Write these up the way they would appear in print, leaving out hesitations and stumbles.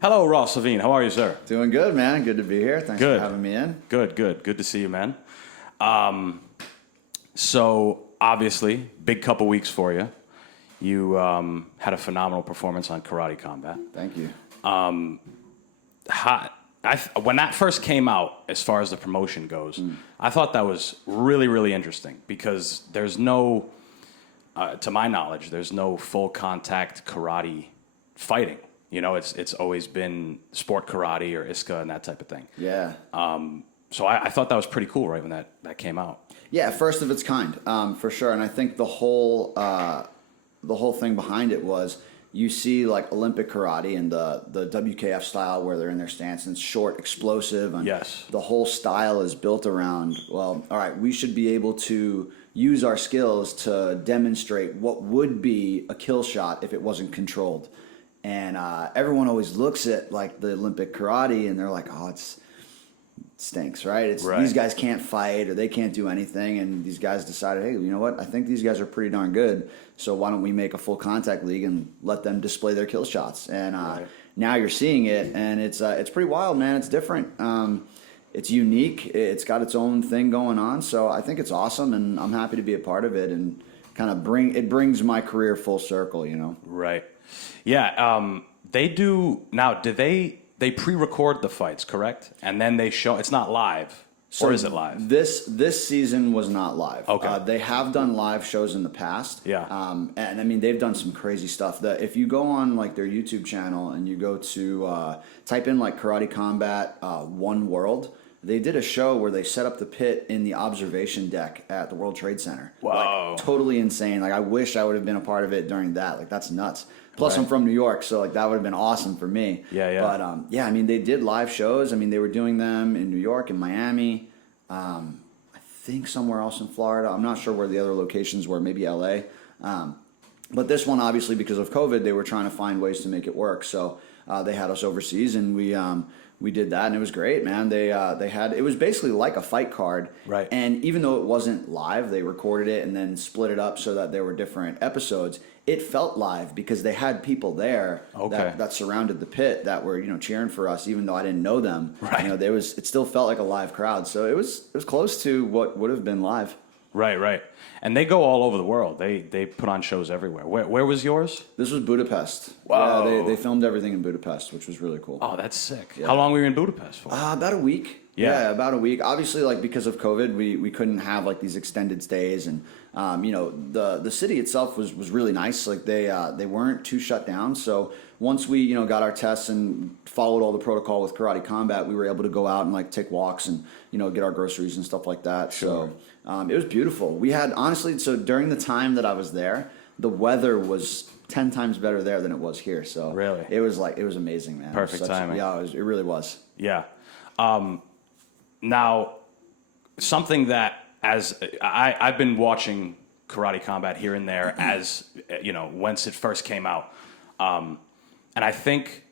Hello, Ross Levine. How are you, sir? Doing good, man. Good to be here. Thanks Good. for having me in. Good to see you, man. So, obviously, big couple weeks for you. You had a phenomenal performance on Karate Combat. Thank you. When that first came out, as far as the promotion goes, I thought that was really, really interesting because there's no, to my knowledge, there's no full contact karate fighting. You know, it's always been sport karate or ISKA and that type of thing. Yeah. So I thought that was pretty cool, right, when that came out. Yeah, first of its kind, for sure. And I think the whole thing behind it was you see like Olympic karate and the WKF style where they're in their stance and it's short, explosive. And Yes. the whole style is built around, well, all right, we should be able to use our skills to demonstrate what would be a kill shot if it wasn't controlled. And everyone always looks at like the Olympic karate and they're like, oh, it stinks, right? Right. These guys can't fight or they can't do anything. And these guys decided, hey, you know what? I think these guys are pretty darn good. So why don't we make a full contact league and let them display their kill shots? And now you're seeing it, and it's pretty wild, man. It's different. It's unique. It's got its own thing going on. So I think it's awesome, and I'm happy to be a part of it and kind of brings my career full circle, you know? Right. Yeah. They do now. Do they pre-record the fights, correct? And then they show. It's not live, or is it live? This season was not live. Okay. They have done live shows in the past. Yeah. And I mean they've done some crazy stuff. If you go on like their YouTube channel and you go to type in like Karate Combat One World, they did a show where they set up the pit in the observation deck at the World Trade Center. Wow. Like, totally insane. Like I wish I would have been a part of it during that. Like that's nuts. Plus, Right. I'm from New York, so like that would have been awesome for me. Yeah. But yeah, I mean, they did live shows. I mean, they were doing them in New York and Miami. I think somewhere else in Florida. I'm not sure where the other locations were. Maybe LA. But this one, obviously, because of COVID, they were trying to find ways to make it work. So they had us overseas, and we did that, and it was great, man. They had it was basically like a fight card, Right. And even though it wasn't live, they recorded it and then split it up so that there were different episodes. It felt live because they had people there that surrounded the pit that were cheering for us, even though I didn't know them. Right. It still felt like a live crowd, so it was close to what would have been live. Right. And they go all over the world. They put on shows everywhere. Where was yours? This was Budapest. Wow. Yeah, they filmed everything in Budapest, which was really cool. Oh, that's sick. Yeah. How long were you in Budapest for? About a week. Yeah. About a week. Obviously, like because of COVID, we couldn't have like these extended stays, and the city itself was really nice. Like they weren't too shut down. So once we got our tests and followed all the protocol with Karate Combat, we were able to go out and like take walks and get our groceries and stuff like that. Sure. So it was beautiful. We had honestly, so during the time that I was there, the weather was 10 times better there than it was here. So Really? it was amazing, man. Perfect timing. Yeah, it really was. Yeah. Now, something that I've been watching Karate Combat here and there as once it first came out, and I think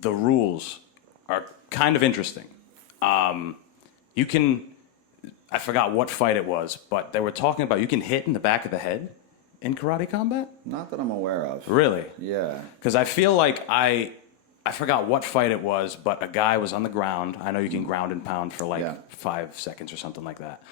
the rules are kind of interesting. You can, I forgot what fight it was, but they were talking about you can hit in the back of the head in Karate Combat. Not that I'm aware of. Really? Yeah. Because I feel like I forgot what fight it was, but a guy was on the ground. I know you can ground and pound for like 5 seconds or something like that.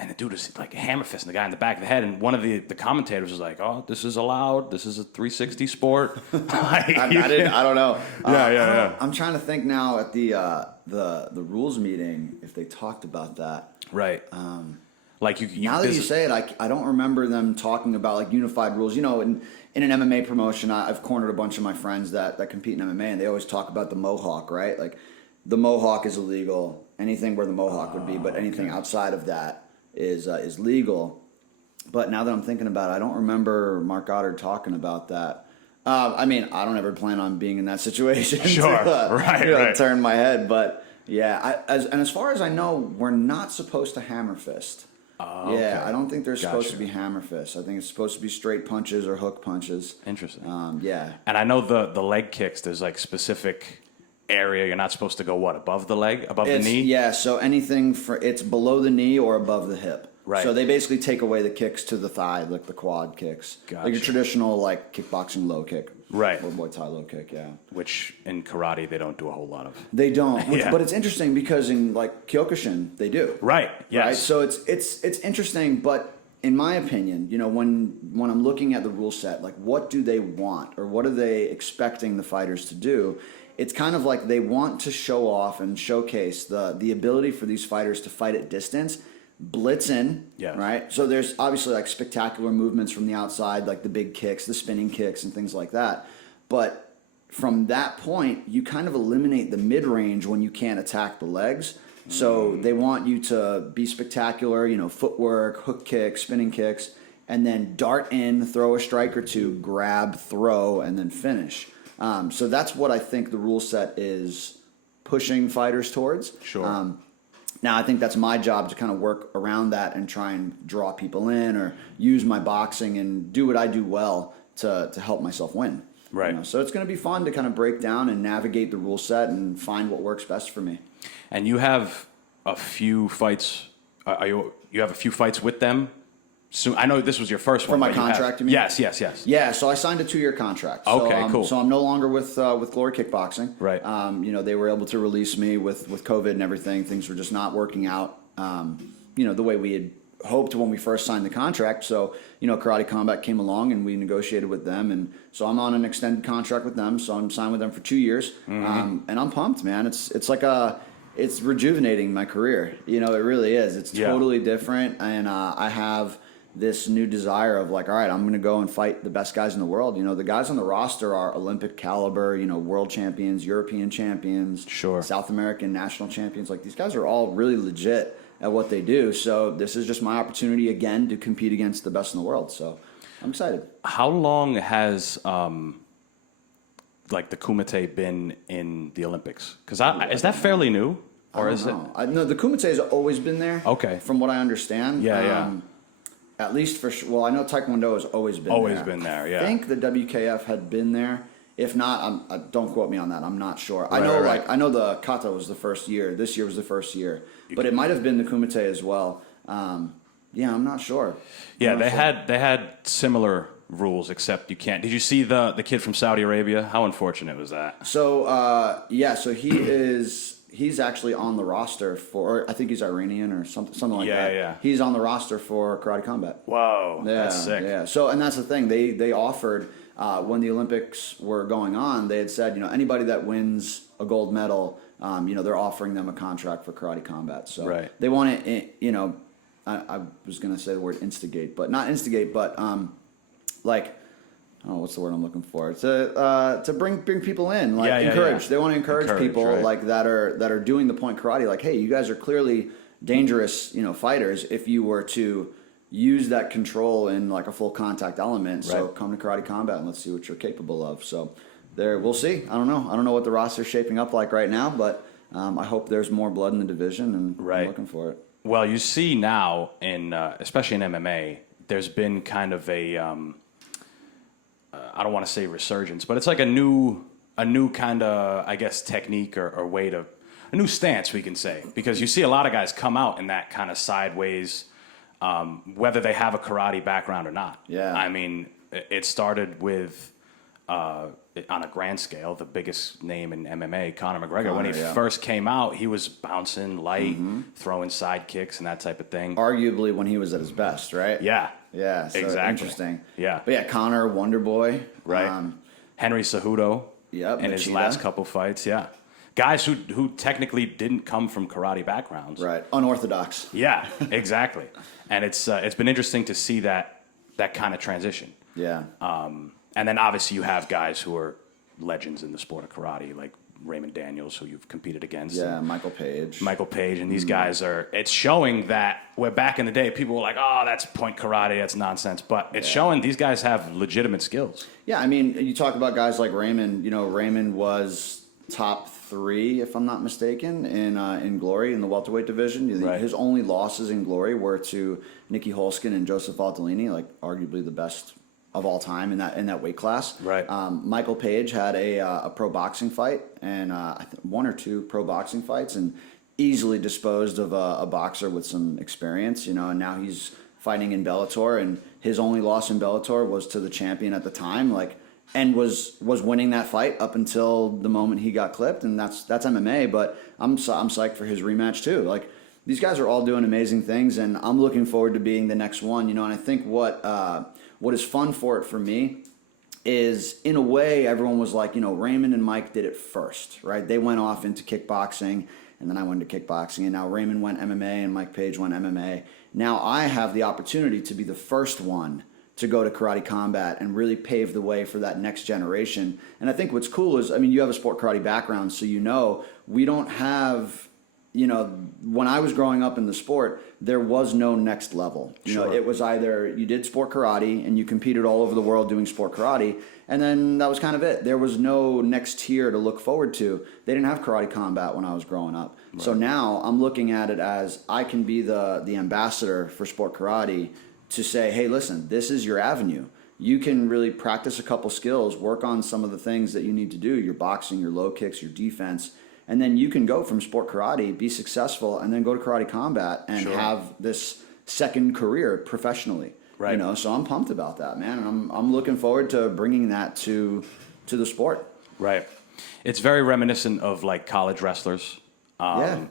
And the dude was like hammer fisting the guy in the back of the head. And one of the commentators was like, "Oh, this is allowed. This is a 360 sport." I don't know. Yeah. I'm trying to think now at the rules meeting if they talked about that. Right. Like you now that you say it, I don't remember them talking about like unified rules. In an MMA promotion, I've cornered a bunch of my friends that compete in MMA, and they always talk about the mohawk, right? Like the mohawk is illegal. Anything where the mohawk would be, but anything outside of that is legal. But now that I'm thinking about it, I don't remember Mark Goddard talking about that. I mean, I don't ever plan on being in that situation. Sure, right. Turn my head, but yeah. As far as I know, we're not supposed to hammer fist. Yeah, I don't think they're supposed to be hammer fists. I think it's supposed to be straight punches or hook punches. Interesting. Yeah. And I know the leg kicks. There's like specific area you're not supposed to go above the leg, above the knee. Yeah. So anything it's below the knee or above the hip. Right. So they basically take away the kicks to the thigh, like the quad kicks. Like Gotcha. your traditional like kickboxing low kick. Right. Or Muay Thai low kick, yeah. Which in karate they don't do a whole lot of. They don't. Yeah. But it's interesting because in like Kyokushin, they do. Right. Yes. Right. So it's interesting, but in my opinion, when I'm looking at the rule set, like what do they want or what are they expecting the fighters to do? It's kind of like they want to show off and showcase the ability for these fighters to fight at distance, blitz in, Yes. right? So there's obviously like spectacular movements from the outside, like the big kicks, the spinning kicks and things like that. But from that point, you kind of eliminate the mid-range when you can't attack the legs. So they want you to be spectacular, footwork, hook kicks, spinning kicks, and then dart in, throw a strike or two, grab, throw, and then finish. So that's what I think the rule set is pushing fighters towards. Sure. Now, I think that's my job to kind of work around that and try and draw people in or use my boxing and do what I do well to help myself win. Right. So it's going to be fun to kind of break down and navigate the rule set and find what works best for me. And you have a few fights. You have a few fights with them. So I know this was your first one. For my but you contract, have, you mean? Yes. Yeah, so I signed a 2-year contract. So, Okay, cool. So I'm no longer with Glory Kickboxing. Right. They were able to release me with COVID and everything. Things were just not working out, the way we had hoped when we first signed the contract. So, Karate Combat came along and we negotiated with them. And so I'm on an extended contract with them. So I'm signed with them for 2 years. And I'm pumped, man. It's rejuvenating my career. It really is. It's totally different. And I have this new desire of like, all right, I'm going to go and fight the best guys in the world. The guys on the roster are Olympic caliber, world champions, European champions, Sure. South American national champions. Like these guys are all really legit at what they do. So this is just my opportunity again to compete against the best in the world. So I'm excited. How long has the Kumite been in the Olympics? Because is that fairly new, or is it? No, the Kumite has always been there. Okay. From what I understand. Yeah. At least for sure. Well, I know Taekwondo has always been Always there. been there, yeah. I think the WKF had been there. If not, don't quote me on that. I'm not sure. I Right, know, right. I know the kata was the first year. This year was the first year, but it might have been the Kumite as well. I'm not sure. Yeah, they had similar rules, except you can't. Did you see the kid from Saudi Arabia? How unfortunate was that? So so he's actually on the roster for. I think he's Iranian or something like that. Yeah. He's on the roster for Karate Combat. Whoa, Yeah, that's sick. Yeah. So, and that's the thing. They offered when the Olympics were going on. They had said, anybody that wins a gold medal, they're offering them a contract for Karate Combat. So Right. they want to, I was going to say the word instigate, but not instigate, but what's the word I'm looking for? To bring people in, encourage. Yeah. They want to encourage people right. that are doing the point karate. Like, hey, you guys are clearly dangerous, fighters. If you were to use that control in like a full contact element, so Right. come to Karate Combat and let's see what you're capable of. So we'll see. I don't know what the roster's shaping up like right now, but I hope there's more blood in the division, and Right. I'm looking for it. Well, you see now especially in MMA, there's been kind of a I don't want to say resurgence, but it's like a new kind of, I guess, technique or way to, a new stance, we can say, because you see a lot of guys come out in that kind of sideways, whether they have a karate background or not. Yeah. I mean, it started with, on a grand scale, the biggest name in MMA, Conor McGregor. When he first came out, he was bouncing light, throwing side kicks and that type of thing. Arguably when he was at his best, right? Yeah. Yeah. So Exactly. Interesting. Yeah. But yeah, Conor, Wonder Boy. Right. Henry Cejudo. Yep, in his Machida. last couple fights, yeah. Guys who technically didn't come from karate backgrounds. Right. Unorthodox. Yeah, exactly. And it's been interesting to see that kind of transition. Yeah. And then obviously you have guys who are legends in the sport of karate, like Raymond Daniels, who you've competed against. Yeah, Michael Page. And these guys it's showing that where back in the day people were like, oh, that's point karate, that's nonsense. But it's showing these guys have legitimate skills. Yeah, I mean, you talk about guys like Raymond. Raymond was top 3, if I'm not mistaken, in Glory in the welterweight division. Right. His only losses in Glory were to Nicky Holskin and Joseph Altolini, like arguably the best of all time in that weight class. Right. Michael Page had a pro boxing fight and I think 1 or 2 pro boxing fights, and easily disposed of a boxer with some experience, and now he's fighting in Bellator, and his only loss in Bellator was to the champion at the time, and was winning that fight up until the moment he got clipped, and that's MMA. But I'm psyched for his rematch too. Like, these guys are all doing amazing things, and I'm looking forward to being the next one. And I think what is fun for it for me is, in a way, everyone was like, Raymond and Mike did it first, right? They went off into kickboxing, and then I went to kickboxing, and now Raymond went MMA and Mike Page went MMA. Now I have the opportunity to be the first one to go to karate combat and really pave the way for that next generation. And I think what's cool is, you have a sport karate background, so we don't have, when I was growing up in the sport, there was no next level. Sure. It was either you did sport karate and you competed all over the world doing sport karate, and then that was kind of it. There was no next tier to look forward to. They didn't have karate combat when I was growing up. Right. So now I'm looking at it as I can be the ambassador for sport karate to say, hey, listen, this is your avenue. You can really practice a couple skills, work on some of the things that you need to do, your boxing, your low kicks, your defense, and then you can go from sport karate, be successful, and then go to karate combat and Sure. have this second career professionally. Right. So I'm pumped about that, man. And I'm looking forward to bringing that to the sport. Right. It's very reminiscent of like college wrestlers. Yeah.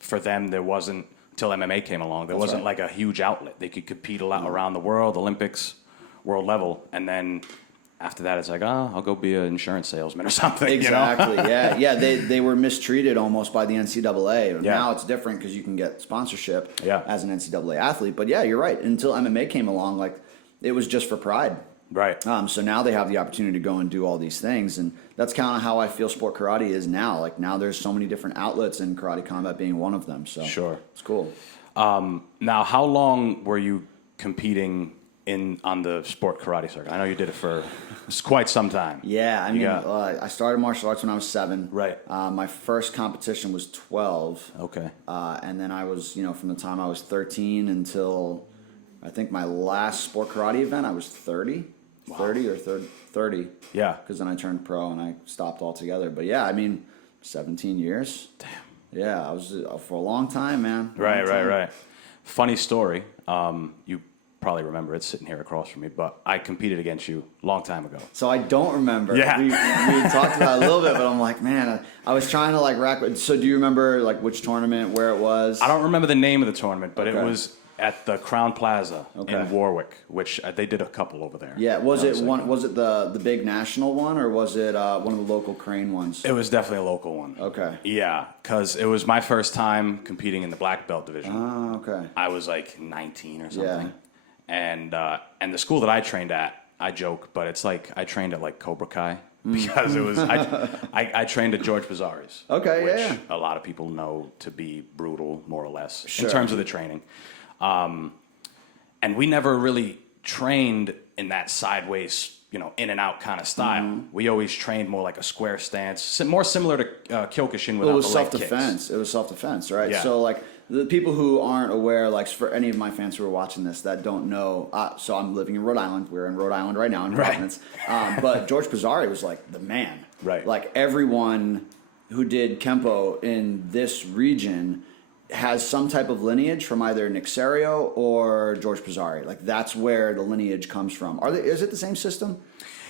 For them, there wasn't, until MMA came along, there wasn't right. like a huge outlet. They could compete a lot around the world, Olympics, world level, and then after that, it's like, I'll go be an insurance salesman or something. Exactly. Yeah. They were mistreated almost by the NCAA. Yeah. Now it's different because you can get sponsorship Yeah. as an NCAA athlete. But yeah, you're right. Until MMA came along, it was just for pride. Right. So now they have the opportunity to go and do all these things, and that's kind of how I feel sport karate is now. Like, now there's so many different outlets, and karate combat being one of them. So Sure. it's cool. Now, how long were you competing on the sport karate circuit? I know you did it for quite some time. Yeah, I started martial arts when I was 7. Right. My first competition was 12. Okay. And then I was, from the time I was 13 until I think my last sport karate event, I was 30. Wow. 30. Yeah. Because then I turned pro and I stopped altogether. But yeah, 17 years. Damn. Yeah, I was for a long time, man. Right. Funny story. You probably remember it sitting here across from me, but I competed against you a long time ago. So I don't remember. Yeah. We talked about it a little bit, but I'm like, man, I was trying to rack. So do you remember which tournament, where it was? I don't remember the name of the tournament, but Okay. it was at the Crown Plaza Okay. in Warwick, which they did a couple over there. Yeah, was it the big national one, or was it one of the local Crane ones? It was definitely a local one. Okay. Yeah, because it was my first time competing in the black belt division. Oh, okay. I was like 19 or something. Yeah. And the school that I trained at, I joke, but it's like I trained at like Cobra Kai because it was I trained at George Pizzari's. Okay, which yeah. a lot of people know to be brutal, more or less, Sure. in terms of the training. And we never really trained in that sideways, in and out kind of style. Mm-hmm. We always trained more like a square stance, more similar to Kyokushin without It was the leg kicks. self-defense. It was self-defense, right? Yeah. So the people who aren't aware, for any of my fans who are watching this that don't know, so I'm living in Rhode Island. We're in Rhode Island right now in Providence. But George Pizzari was the man. Right. Everyone who did Kempo in this region has some type of lineage from either Nick Serio or George Pizzari. That's where the lineage comes from. Is it the same system?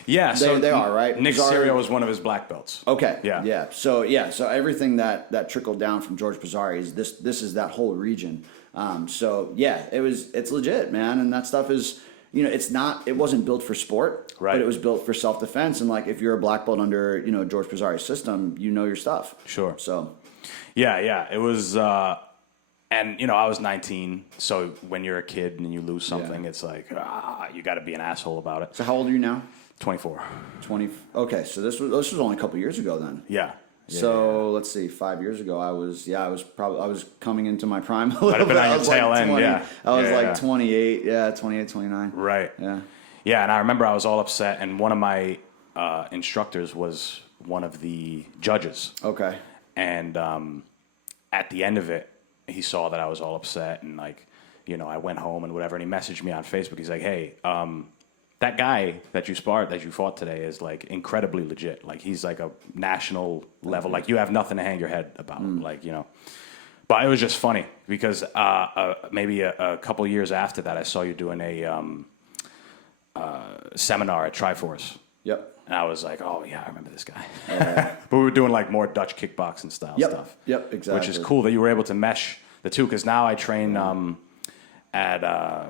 Yeah, They are, right? Nick Pizzari- Serio was one of his black belts. Okay. Yeah. So everything that trickled down from George Pizzari is this is that whole region. It's legit, man, and that stuff is it wasn't built for sport, Right. but it was built for self defense. And if you're a black belt under George Pizzari's system, you know your stuff. Sure. So. Yeah, it was. And I was 19, so when you're a kid and you lose something, it's like you got to be an asshole about it. So how old are you now? 24. 20. Okay, so this was only a couple years ago then. Yeah. So let's see, 5 years ago, I was coming into my prime a Might little have been bit. on I your was tail 20. end, yeah. I was Yeah. 28, 28, 29. Right. Yeah. Yeah, and I remember I was all upset, and one of my instructors was one of the judges. Okay. And at the end of it, he saw that I was all upset, and I went home and whatever, and he messaged me on Facebook. He's like, "Hey, that guy that you fought today is incredibly legit. He's a national level. You have nothing to hang your head about. But it was just funny because maybe a couple years after that, I saw you doing a seminar at Triforce. Yep. And I was like, oh, yeah, I remember this guy. Yeah. But we were doing like more Dutch kickboxing style stuff. Yep, exactly. Which is cool that you were able to mesh the two, because now I train at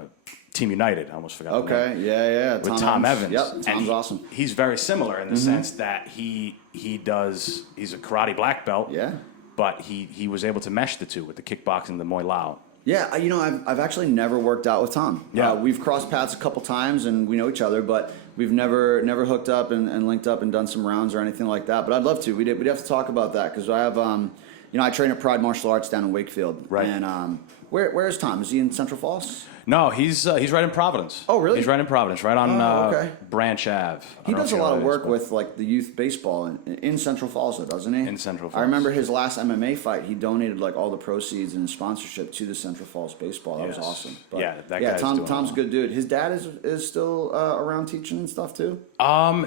Team United. I almost forgot the name. Yeah. With Tom Evans. Yep, Tom's awesome. He's very similar in the sense that he's a karate black belt. Yeah. But he was able to mesh the two with the kickboxing and the Muay Lao. Yeah, I've actually never worked out with Tom. Yeah. We've crossed paths a couple times and we know each other, but we've never hooked up and linked up and done some rounds or anything like that. But I'd love to. We'd have to talk about that because I have, I train at Pride Martial Arts down in Wakefield. Right. And where is Tom? Is he in Central Falls? No, he's right in Providence. Oh, really? He's right in Providence, right on okay. Branch Ave. He does a lot of work with like the youth baseball in Central Falls, though, doesn't he? In Central Falls. I remember his last MMA fight. He donated like all the proceeds and sponsorship to the Central Falls baseball. That was awesome. But, yeah, that guy's doing Tom's a good dude. His dad is still around teaching and stuff too.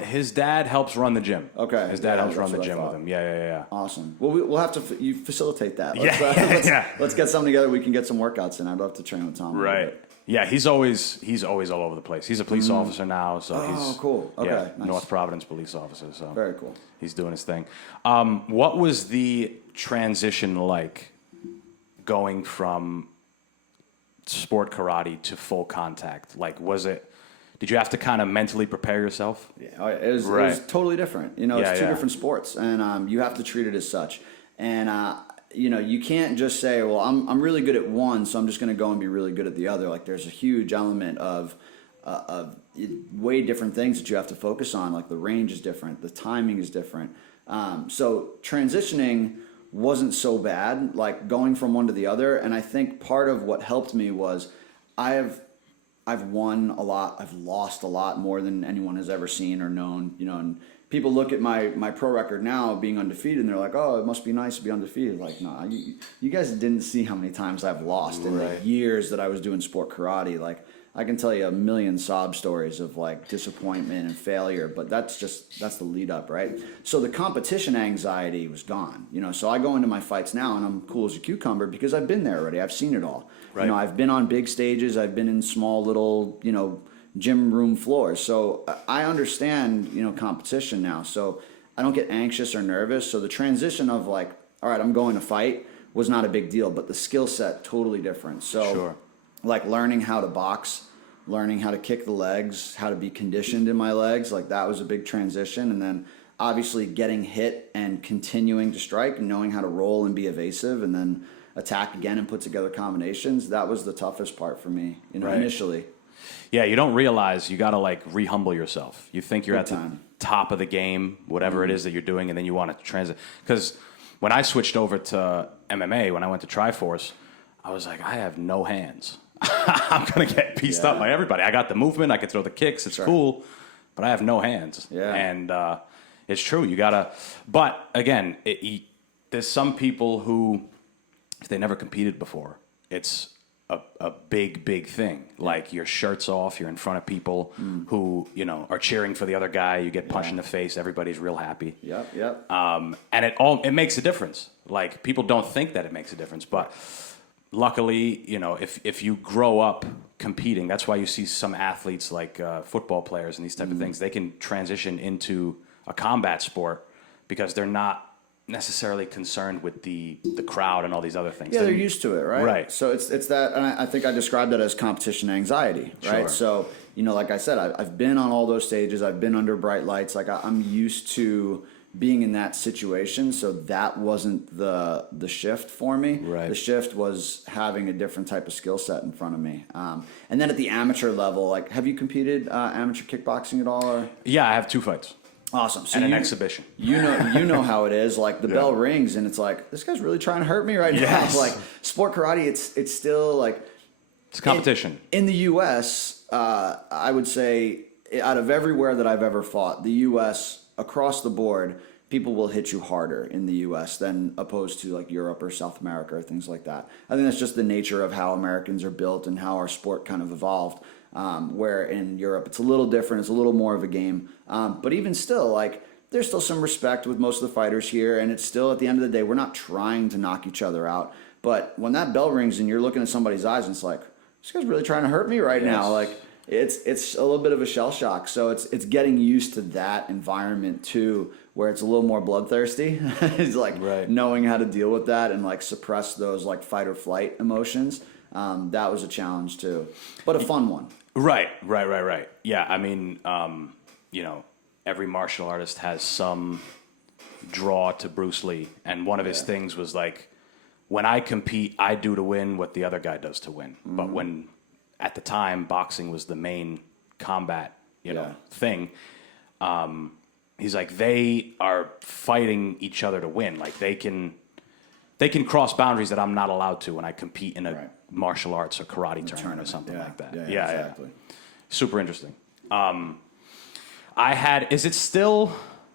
His dad helps run the gym. Okay. His dad helps that's run the what I gym with thought. him. Yeah. Awesome. Well, we'll have to you facilitate that. Let's get something together. We can get some workouts in. I'd love to train with Tom. Right. Yeah, he's always all over the place. He's a police officer now, so he's cool. Okay, yeah, nice. North Providence police officer. So Very cool. He's doing his thing. What was the transition like going from sport karate to full contact? Like, did you have to kind of mentally prepare yourself? Yeah, it was totally different. It's two different sports, and you have to treat it as such. And you can't just say, well, I'm really good at one, so I'm just going to go and be really good at the other. Like, there's a huge element of way different things that you have to focus on. Like, the range is different, the timing is different. So transitioning wasn't so bad, like going from one to the other. And I think part of what helped me was I've won a lot, I've lost a lot more than anyone has ever seen or known. And people look at my pro record now being undefeated and they're like, oh, it must be nice to be undefeated. Like, nah, you guys didn't see how many times I've lost in the years that I was doing sport karate. Like, I can tell you a million sob stories of like disappointment and failure, but that's the lead up, right? So the competition anxiety was gone, so I go into my fights now and I'm cool as a cucumber because I've been there already. I've seen it all. Right. I've been on big stages. I've been in small little, gym room floors. So I understand, competition now. So I don't get anxious or nervous. So the transition of like, all right, I'm going to fight was not a big deal, but the skill set totally different. So like learning how to box, learning how to kick the legs, how to be conditioned in my legs, like that was a big transition. And then obviously getting hit and continuing to strike and knowing how to roll and be evasive and then attack again and put together combinations. That was the toughest part for me, initially. Yeah, you don't realize you got to like re-humble yourself. You think you're Big at time. the top of the game, whatever it is that you're doing, and then you want to transit. Because when I switched over to MMA, when I went to Triforce, I was like, I have no hands. I'm going to get pieced up by everybody. I got the movement. I can throw the kicks. It's cool. But I have no hands. Yeah. And it's true. You got to. But again, there's some people who, if they never competed before, it's a big thing. Like your shirt's off, you're in front of people who, are cheering for the other guy. You get punched in the face. Everybody's real happy. Yep. And it makes a difference. Like people don't think that it makes a difference, but luckily, if you grow up competing, that's why you see some athletes like football players and these type of things, they can transition into a combat sport because they're not necessarily concerned with the crowd and all these other things. Yeah, they're used to it, right? Right. So it's that, and I think I described that as competition anxiety, right? Sure. So, like I said, I've been on all those stages. I've been under bright lights. Like I'm used to being in that situation. So that wasn't the shift for me. Right. The shift was having a different type of skill set in front of me. And then at the amateur level, like, have you competed amateur kickboxing at all? Or? Yeah, I have 2 fights. Awesome. So and an exhibition. You know how it is. Like the bell rings and it's like, this guy's really trying to hurt me right now. Like sport karate, it's still like it's competition. In the US, I would say out of everywhere that I've ever fought, the US across the board, people will hit you harder in the US than opposed to like Europe or South America or things like that. I think that's just the nature of how Americans are built and how our sport kind of evolved. Where in Europe it's a little different, it's a little more of a game. But even still, like there's still some respect with most of the fighters here, and it's still at the end of the day, we're not trying to knock each other out. But when that bell rings and you're looking at somebody's eyes and it's like, this guy's really trying to hurt me right now. Like it's a little bit of a shell shock. So it's getting used to that environment too, where it's a little more bloodthirsty. It's like knowing how to deal with that and like suppress those like fight or flight emotions. That was a challenge too, but a fun one. Right. Yeah, I mean, you know, every martial artist has some draw to Bruce Lee, and one of his things was like, when I compete, I do to win what the other guy does to win. But when, at the time, boxing was the main combat, you know, thing. He's like, they are fighting each other to win. Like they can cross boundaries that I'm not allowed to when I compete in a martial arts or karate tournament or something like that. Yeah, exactly. Super interesting.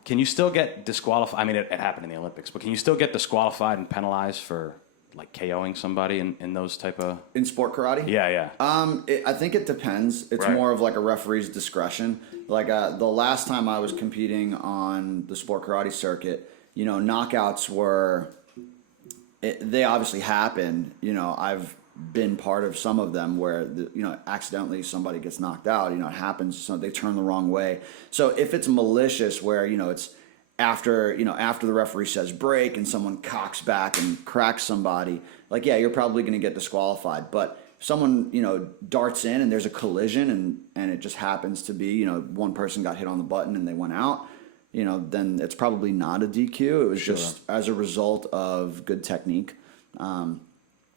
Can you still get disqualified? I mean, it happened in the Olympics, but can you still get disqualified and penalized for like KOing somebody in those type of... In sport karate? Yeah. I think it depends. It's more of like a referee's discretion. Like the last time I was competing on the sport karate circuit, you know, knockouts they obviously happened. You know, I've been part of some of them where, you know, accidentally somebody gets knocked out. You know, it happens. So they turn the wrong way. So if it's malicious where, you know, it's after the referee says break and someone cocks back and cracks somebody, like, yeah, you're probably going to get disqualified. But if someone, you know, darts in and there's a collision and it just happens to be, you know, one person got hit on the button and they went out, you know, then it's probably not a DQ. It was just as a result of good technique.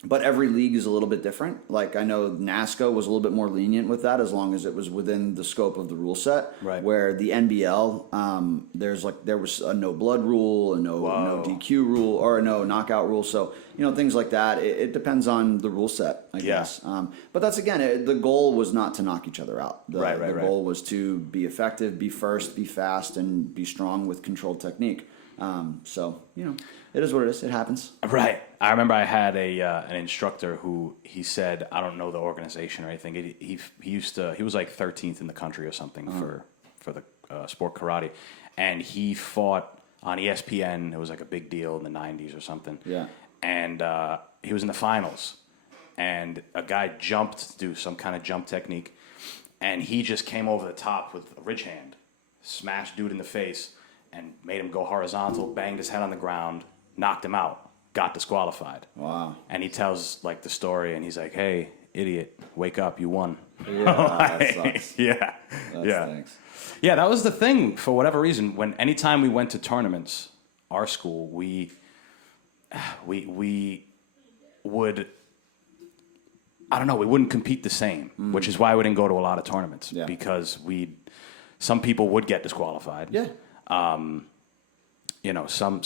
But every league is a little bit different. Like I know NASCA was a little bit more lenient with that as long as it was within the scope of the rule set. Right. Where the NBL, there was a no blood rule, a no DQ rule, or a no knockout rule. So, you know, things like that. It depends on the rule set, I guess. But that's, again, the goal was not to knock each other out. The goal was to be effective, be first, be fast, and be strong with controlled technique. So, you know, it is what it is. It happens. Right. I remember I had an instructor who he said, I don't know the organization or anything. He was like 13th in the country or something for the sport karate, and he fought on ESPN. It was like a big deal in the 90s or something. Yeah. And he was in the finals, and a guy jumped to do some kind of jump technique, and he just came over the top with a ridge hand, smashed dude in the face, and made him go horizontal, banged his head on the ground, knocked him out, got disqualified. Wow. And he tells like the story, and he's like, "Hey, idiot, wake up, you won." Yeah, that sucks. Yeah. That stinks. Yeah, that was the thing. For whatever reason, anytime we went to tournaments, our school, we would, I don't know, we wouldn't compete the same, which is why we didn't go to a lot of tournaments, because some people would get disqualified. Yeah. You know, some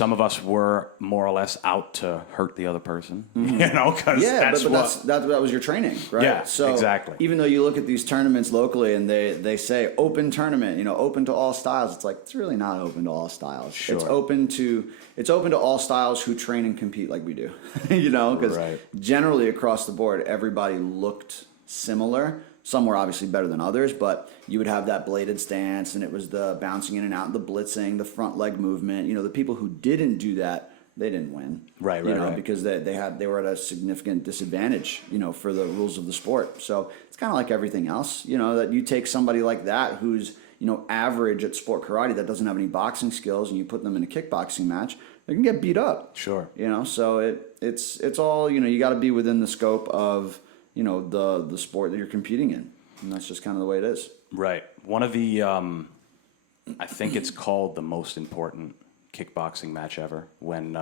of us were more or less out to hurt the other person. You know, because that was your training, right? Yeah, so exactly. Even though you look at these tournaments locally and they say open tournament, you know, open to all styles, it's like it's really not open to all styles. Sure. It's open to all styles who train and compete like we do. You know, because generally across the board, everybody looked similar. Some were obviously better than others, but you would have that bladed stance, and it was the bouncing in and out, the blitzing, the front leg movement. You know, the people who didn't do that, they didn't win. Right. Because they were at a significant disadvantage, you know, for the rules of the sport. So it's kind of like everything else, you know, that you take somebody like that who's, you know, average at sport karate that doesn't have any boxing skills, and you put them in a kickboxing match, they can get beat up. Sure. You know, so it's all, you know, you got to be within the scope of, you know, the sport that you're competing in. And that's just kind of the way it is. Right. One of the, I think it's called the most important kickboxing match ever, when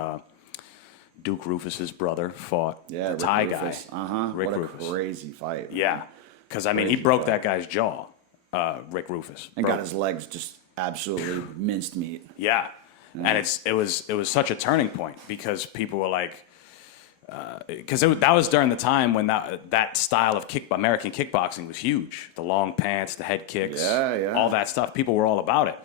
Duke Rufus's brother fought the Thai guy. Rick Rufus. What a crazy fight. Man. Yeah. Because, I mean, he broke that guy's jaw, Rick Rufus. And got his legs just absolutely minced meat. Yeah. And it was such a turning point, because people were like, because that was during the time when that style of American kickboxing was huge. The long pants, the head kicks, all that stuff. People were all about it.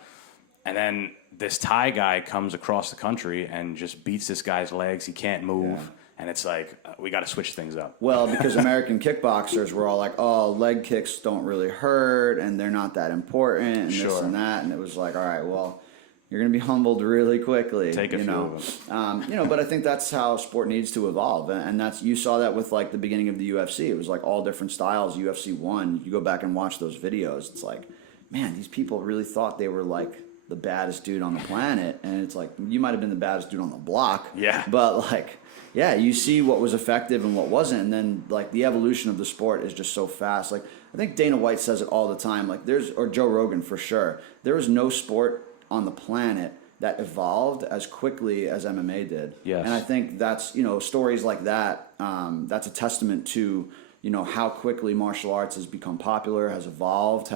And then this Thai guy comes across the country and just beats this guy's legs. He can't move. Yeah. And it's like, we got to switch things up. Well, because American kickboxers were all like, oh, leg kicks don't really hurt, and they're not that important, and this and that. And it was like, all right, well, you're going to be humbled really quickly. Take a few know. of them. But I think that's how sport needs to evolve, and that's you saw that with like the beginning of the UFC. It was like all different styles. UFC 1. You go back and watch those videos. It's like, man, these people really thought they were like the baddest dude on the planet, and it's like you might have been the baddest dude on the block. Yeah. But like, yeah, you see what was effective and what wasn't, and then like the evolution of the sport is just so fast. Like I think Dana White says it all the time. Like or Joe Rogan for sure. There is no sport on the planet that evolved as quickly as MMA did. Yes. And I think that's, stories like that, that's a testament to, how quickly martial arts has become popular, has evolved,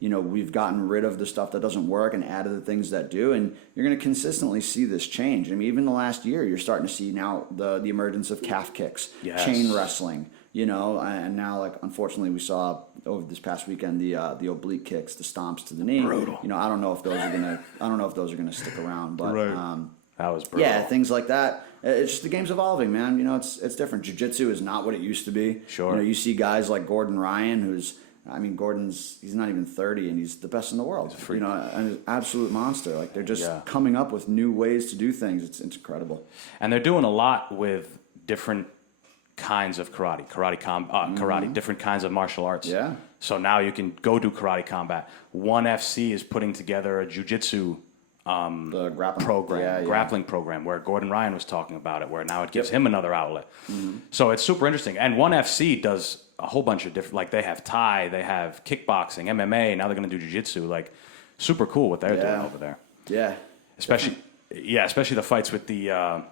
we've gotten rid of the stuff that doesn't work and added the things that do. And you're going to consistently see this change. I mean, even the last year, you're starting to see now the emergence of calf kicks, Yes. chain wrestling, and now, like, unfortunately, we saw over this past weekend the oblique kicks, the stomps to the knee. Brutal. I don't know if those are gonna stick around, but Right. That was brutal. yeah, things like that. It's just the game's evolving, man. It's different. Jiu-jitsu is not what it used to be. Sure. You see guys like Gordon Ryan, he's not even 30, and he's the best in the world. freak. An absolute monster. Like they're just Yeah. coming up with new ways to do things. It's incredible. And they're doing a lot with different kinds of karate, different kinds of martial arts. Yeah. So now you can go do karate combat. ONE FC is putting together a jiu-jitsu The grappling program, yeah. grappling program, where Gordon Ryan was talking about it, where now it gives him another outlet. So it's super interesting. And ONE FC does a whole bunch of different, like they have Thai, they have kickboxing, MMA, now they're going to do jiu-jitsu. Like super cool what they're doing over there. Yeah. Especially the fights with the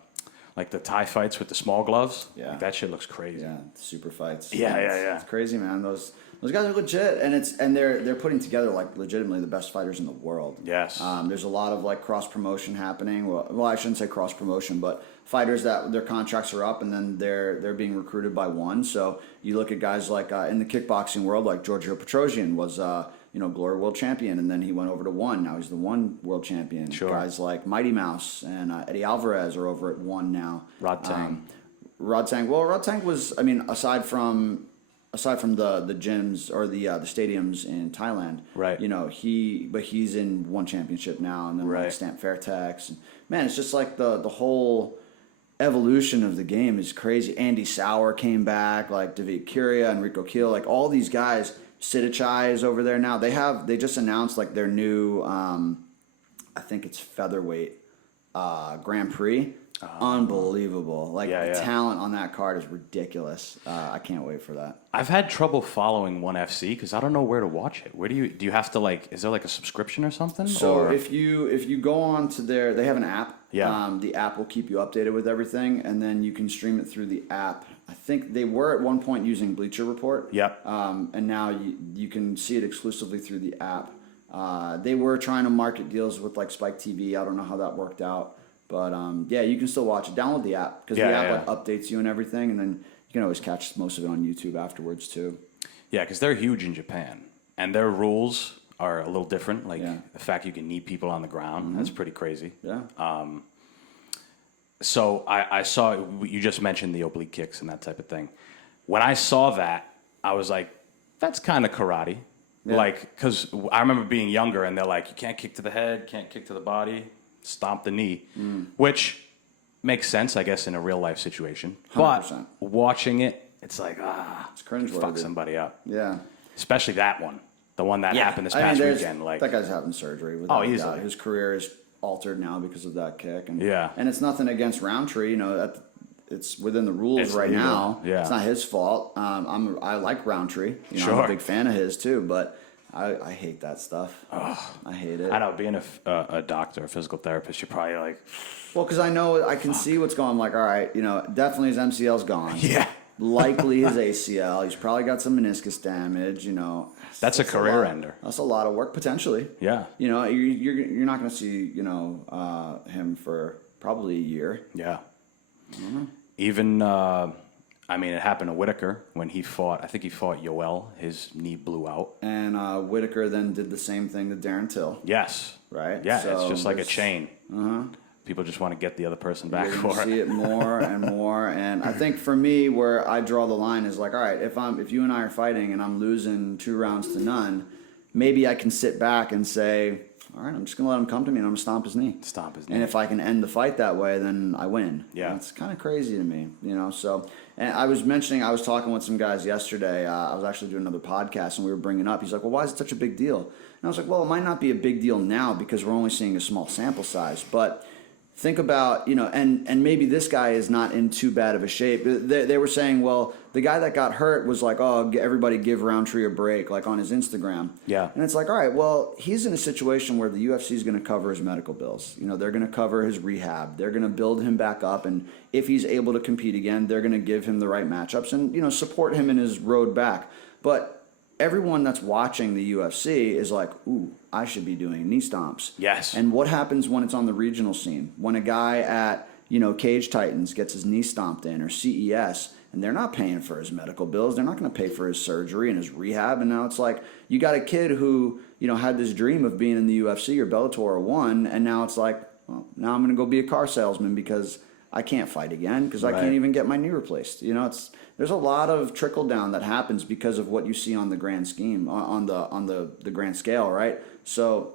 like the Thai fights with the small gloves. Yeah. Like, that shit looks crazy. Yeah, super fights. Yeah. It's crazy, man. Those guys are legit, and they're putting together like legitimately the best fighters in the world. Yes. There's a lot of like cross promotion happening. Well, I shouldn't say cross promotion, but fighters that their contracts are up and then they're being recruited by ONE. So you look at guys like in the kickboxing world, like Giorgio Petrosian was Glory World Champion, and then he went over to ONE. Now he's the ONE World Champion. Sure. Guys like Mighty Mouse and Eddie Alvarez are over at ONE now. Rod Tang. Rod Tang. Well, Rod Tang was, aside from the gyms or the stadiums in Thailand, Right. he's in ONE Championship now, and then Right. like Stamp Fairtex. And, man, it's just like the whole evolution of the game is crazy. Andy Sauer came back, like David Curia, Enrico Kiel, like all these guys. Sidichai is over there now. They just announced like their new, I think it's featherweight Grand Prix. Unbelievable! Like the talent on that card is ridiculous. I can't wait for that. I've had trouble following ONE FC because I don't know where to watch it. Where do you have to like? Is there like a subscription or something? So if you go on to they have an app. Yeah. The app will keep you updated with everything, and then you can stream it through the app. I think they were at one point using Bleacher Report. Yep. And now you can see it exclusively through the app. They were trying to market deals with like Spike TV. I don't know how that worked out. But you can still watch it. Download the app because the app like updates you and everything, and then you can always catch most of it on YouTube afterwards too. Yeah, because they're huge in Japan, and their rules are a little different. Like the fact you can knee people on the ground, that's pretty crazy. Yeah. So I saw you just mentioned the oblique kicks and that type of thing. When I saw that, I was like, that's kind of karate. Yeah. Like, because I remember being younger, and they're like, you can't kick to the head, can't kick to the body. Stomp the knee, which makes sense, I guess, in a real life situation. 100%. But watching it, it's like, it's cringeworthy. fuck somebody up. Yeah. Especially that one, the one that happened this past weekend. Like that guy's having surgery. Easily. His career is altered now because of that kick. And, Yeah. And it's nothing against Roundtree. It's within the rules It's right legal. now. Yeah. It's not his fault. I like Roundtree. Sure. I'm a big fan of his too, but I hate that stuff. I hate it. I know, being a doctor, a physical therapist, you're probably like, Well, because I can see what's going on. I'm like, all right, definitely his MCL's gone. yeah, Likely his ACL. He's probably got some meniscus damage. that's a career ender. That's a lot of work potentially. Yeah, You're not going to see him for probably a year. yeah. Even it happened to Whitaker when he fought. I think he fought Yoel. His knee blew out. And Whitaker then did the same thing to Darren Till. Yes. Right. Yeah, So it's just like a chain. People just want to get the other person back You're for gonna it. see it more and more. And I think for me, where I draw the line is like, all right, if you and I are fighting and I'm losing 2 rounds to none, maybe I can sit back and say, all right, I'm just going to let him come to me and I'm going to stomp his knee. Stomp his knee. And if I can end the fight that way, then I win. Yeah. It's kind of crazy to me, you know. So, and I was talking with some guys yesterday. I was actually doing another podcast and we were bringing up, he's like, well, why is it such a big deal? And I was like, well, it might not be a big deal now because we're only seeing a small sample size. But think about, you know, and maybe this guy is not in too bad of a shape. They were saying, well, the guy that got hurt was like, oh, everybody give Roundtree a break, like on his Instagram. Yeah. And it's like, all right, well, he's in a situation where the UFC is going to cover his medical bills. You know, they're going to cover his rehab. They're going to build him back up. And if he's able to compete again, they're going to give him the right matchups and, you know, support him in his road back. But everyone that's watching the UFC is like, ooh, I should be doing knee stomps. Yes. And what happens when it's on the regional scene? When a guy at, you know, Cage Titans gets his knee stomped in, or CES, and they're not paying for his medical bills. They're not going to pay for his surgery and his rehab. And now it's like, you got a kid who, you know, had this dream of being in the UFC or Bellator or one, and now it's like, well, now I'm going to go be a car salesman because I can't fight again because I can't even get my knee replaced. You know, there's a lot of trickle down that happens because of what you see on the grand scheme, on the grand scale, right? So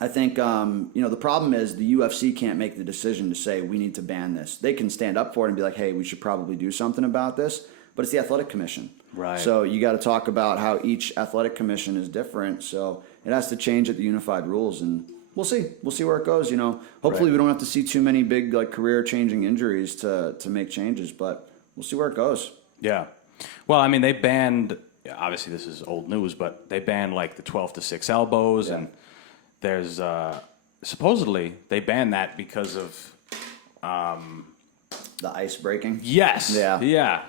I think, you know, the problem is the UFC can't make the decision to say we need to ban this. They can stand up for it and be like, hey, we should probably do something about this, but it's the athletic commission. Right. So you got to talk about how each athletic commission is different. So it has to change at the unified rules, and we'll see. We'll see where it goes. You know, hopefully we don't have to see too many big like career-changing injuries to make changes, but we'll see where it goes. Yeah. Well, I mean, they banned. Obviously, this is old news, but they banned like the 12-6 elbows, and there's supposedly they banned that because of The ice breaking. yes, Yeah. yeah,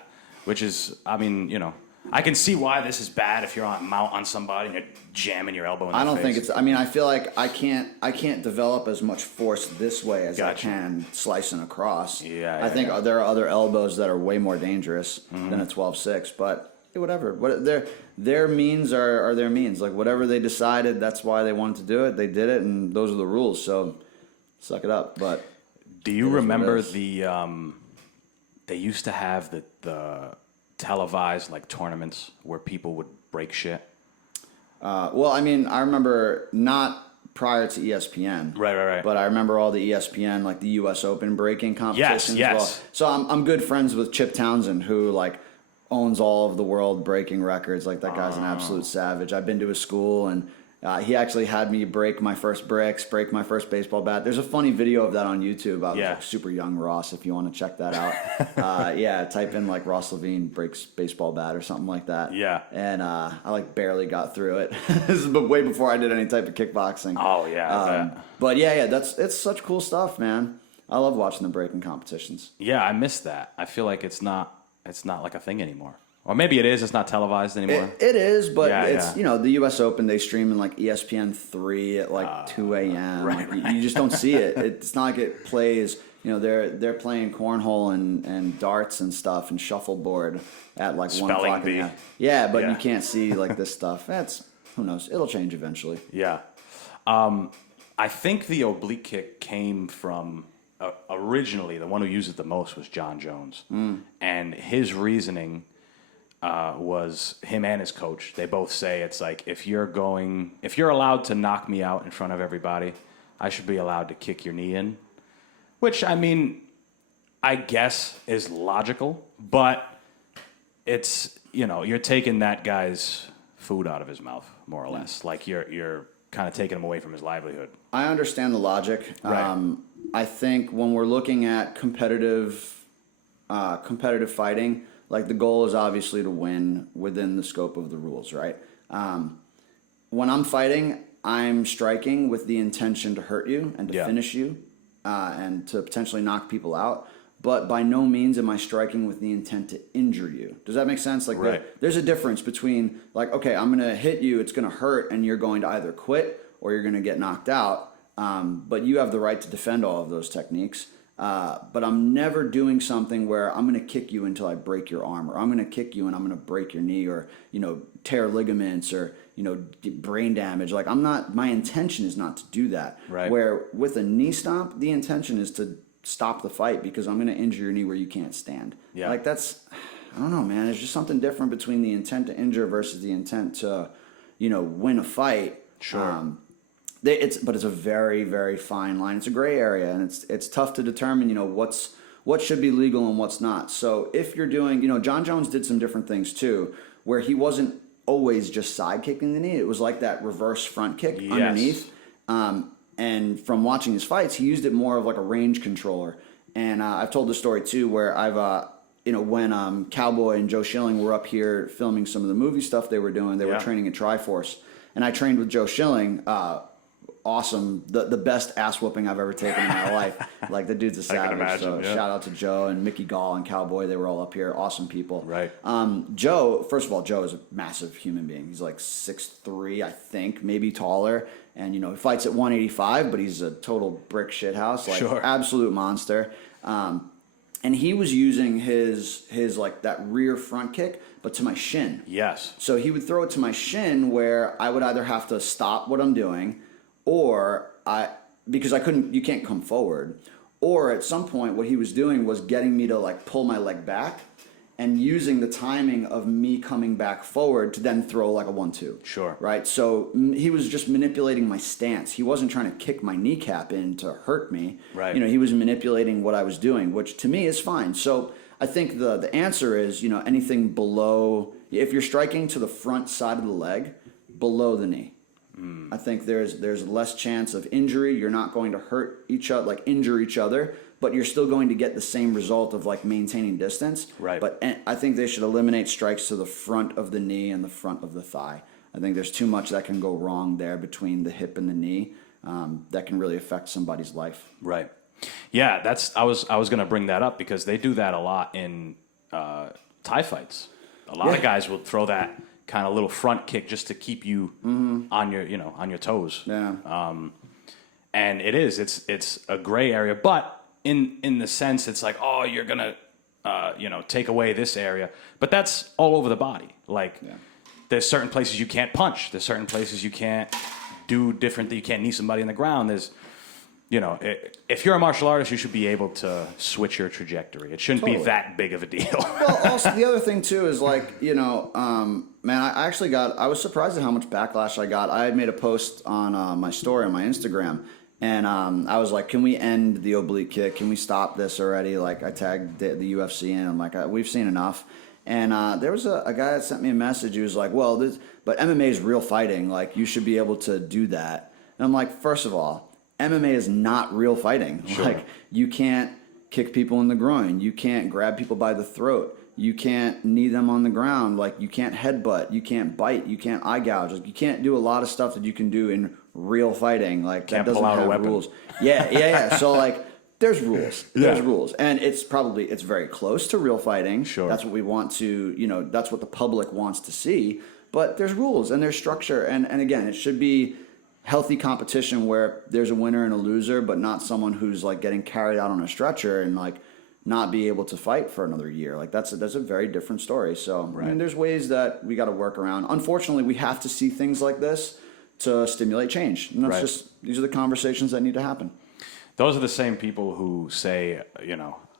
which is, I mean, you know, I can see why this is bad if you're on mount on somebody and you're jamming your elbow in I their don't think face. it's. I mean, I feel like I can't develop as much force this way as Gotcha. I can slicing across. Yeah, I think yeah. there are other elbows that are way more dangerous than a 12-6, but whatever. What their means are their means. Like whatever they decided, that's why they wanted to do it. They did it, and those are the rules. So suck it up. But Do you it is what it remember is. they used to have the televised like tournaments where people would break shit? Well, I mean, I remember not prior to ESPN. Right. But I remember all the ESPN, like the U.S. Open breaking competitions. Yes. Well, so I'm good friends with Chip Townsend, who like owns all of the world breaking records. Like that guy's an absolute savage. I've been to his school, and he actually had me break my first bricks, break my first baseball bat. There's a funny video of that on YouTube. I was like super young Ross, if you want to check that out. Yeah, type in like Ross Levine breaks baseball bat or something like that. Yeah. And I like barely got through it. This is way before I did any type of kickboxing. Oh yeah. I bet. But yeah, it's such cool stuff, man. I love watching the breaking competitions. Yeah, I miss that. I feel like it's not like a thing anymore. Or maybe it is. It's not televised anymore. It is, but Yeah, it's yeah. you know the U.S. Open they stream in like ESPN 3 at like 2 a.m. right, Like, you just don't see it. It's not like it plays. You know they're playing cornhole and darts and stuff and shuffleboard at like 1 Spelling o'clock in the bee. afternoon. Yeah, but Yeah. you can't see like this stuff. That's who knows. It'll change eventually. Yeah. I think the oblique kick came from originally the one who used it the most was John Jones, and his reasoning was him and his coach. They both say it's like if you're allowed to knock me out in front of everybody, I should be allowed to kick your knee in. Which I mean, I guess is logical, but it's you're taking that guy's food out of his mouth more or less. Like you're kind of taking him away from his livelihood. I understand the logic. Right. I think when we're looking at competitive fighting, like the goal is obviously to win within the scope of the rules, right? When I'm fighting, I'm striking with the intention to hurt you and to finish you and to potentially knock people out. But by no means am I striking with the intent to injure you. Does that make sense? Like there's a difference between like, okay, I'm going to hit you, it's going to hurt, and you're going to either quit or you're going to get knocked out. But you have the right to defend all of those techniques. But I'm never doing something where I'm going to kick you until I break your arm, or I'm going to kick you and I'm going to break your knee, or tear ligaments, or brain damage. Like my intention is not to do that. Right. Where with a knee stomp, the intention is to stop the fight because I'm going to injure your knee where you can't stand. Yeah. Like I don't know, man. There's just something different between the intent to injure versus the intent to, win a fight. Sure. But it's a very, very fine line. It's a gray area, and it's tough to determine, what should be legal and what's not. So if you're doing, John Jones did some different things too, where he wasn't always just side kicking the knee. It was like that reverse front kick underneath. And from watching his fights, he used it more of like a range controller. And I've told the story too, where when Cowboy and Joe Schilling were up here filming some of the movie stuff they were doing, they were training at Triforce. And I trained with Joe Schilling. Awesome, the best ass whooping I've ever taken in my life. Like, the dude's a savage. I can imagine, so shout out to Joe and Mickey Gall and Cowboy. They were all up here. Awesome people. Right. Joe, first of all, Joe is a massive human being. He's like 6'3", I think, maybe taller. And, he fights at 185, but he's a total brick shithouse. Like, absolute monster. And he was using his like that rear front kick, but to my shin. Yes. So he would throw it to my shin, where I would either have to stop what I'm doing, or because you can't come forward, or at some point what he was doing was getting me to like pull my leg back and using the timing of me coming back forward to then throw like a 1-2. Sure. Right? So he was just manipulating my stance. He wasn't trying to kick my kneecap in to hurt me. Right. He was manipulating what I was doing, which to me is fine. So I think the answer is, anything below, if you're striking to the front side of the leg, below the knee. I think there's less chance of injury. You're not going to hurt each other, like injure each other, but you're still going to get the same result of like maintaining distance. Right. But I think they should eliminate strikes to the front of the knee and the front of the thigh. I think there's too much that can go wrong there between the hip and the knee that can really affect somebody's life. Right. Yeah, I was going to bring that up because they do that a lot in Thai fights. A lot of guys will throw that kind of little front kick just to keep you on your toes. Yeah. And it's a gray area, but in the sense it's like, oh, you're gonna take away this area, but that's all over the body. Like there's certain places you can't punch. There's certain places you can't do different. You can't knee somebody in the ground. There's if you're a martial artist, you should be able to switch your trajectory. It shouldn't be that big of a deal. Well, also the other thing too is like, man, I was surprised at how much backlash I got. I had made a post on my story on my Instagram, and I was like, can we end the oblique kick? Can we stop this already? Like, I tagged the UFC in. I'm like, we've seen enough. And there was a guy that sent me a message. He was like, but MMA is real fighting. Like, you should be able to do that. And I'm like, first of all, MMA is not real fighting. Sure. Like, you can't kick people in the groin. You can't grab people by the throat. You can't knee them on the ground. Like, you can't headbutt. You can't bite. You can't eye gouge. Like, you can't do a lot of stuff that you can do in real fighting. Like, can't that doesn't pull out have a weapon. rules. Yeah. So, like, there's rules. There's Yeah. rules. And it's very close to real fighting. Sure. That's what we want to, that's what the public wants to see. But there's rules and there's structure. And again, it should be healthy competition where there's a winner and a loser, but not someone who's like getting carried out on a stretcher and like not be able to fight for another year. Like that's a very different story. So I mean, there's ways that we got to work around. Unfortunately, we have to see things like this to stimulate change. And that's these are the conversations that need to happen. Those are the same people who say,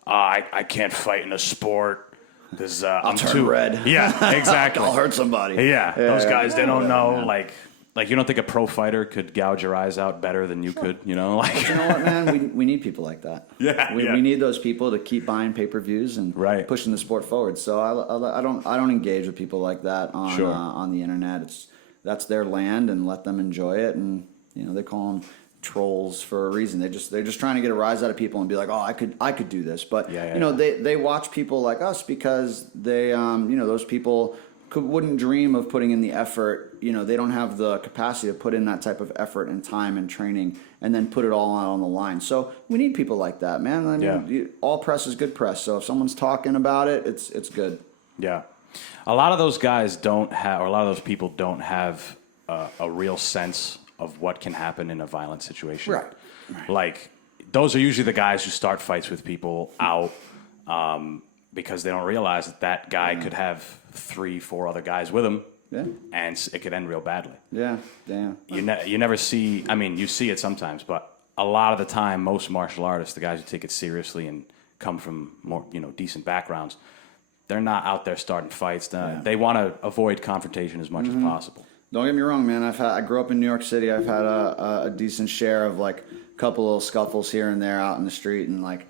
I can't fight in a sport because I'm turn too red. Yeah, exactly. I'll hurt somebody. Yeah, those guys, they don't know. Like you don't think a pro fighter could gouge your eyes out better than you could, Like, But you know what, man? We need people like that. We need those people to keep buying pay-per-views and pushing the sport forward. So I don't engage with people like that on the internet. That's their land, and let them enjoy it. And they call them trolls for a reason. They're just trying to get a rise out of people and be like, oh, I could do this. But they watch people like us because they those people wouldn't dream of putting in the effort. They don't have the capacity to put in that type of effort and time and training and then put it all out on the line. So we need people like that, man. I mean, all press is good press. So if someone's talking about it, it's good. Yeah. A lot of those guys don't have, or a lot of those people don't have a real sense of what can happen in a violent situation. Right. Like, those are usually the guys who start fights with people out because they don't realize that guy could have 3-4 other guys with him. Yeah. And it could end real badly. Yeah, damn. You never see, I mean, you see it sometimes, but a lot of the time, most martial artists, the guys who take it seriously and come from more, decent backgrounds, they're not out there starting fights. They want to avoid confrontation as much as possible. Don't get me wrong, man. I grew up in New York City. I've had a decent share of like a couple little scuffles here and there out in the street, and like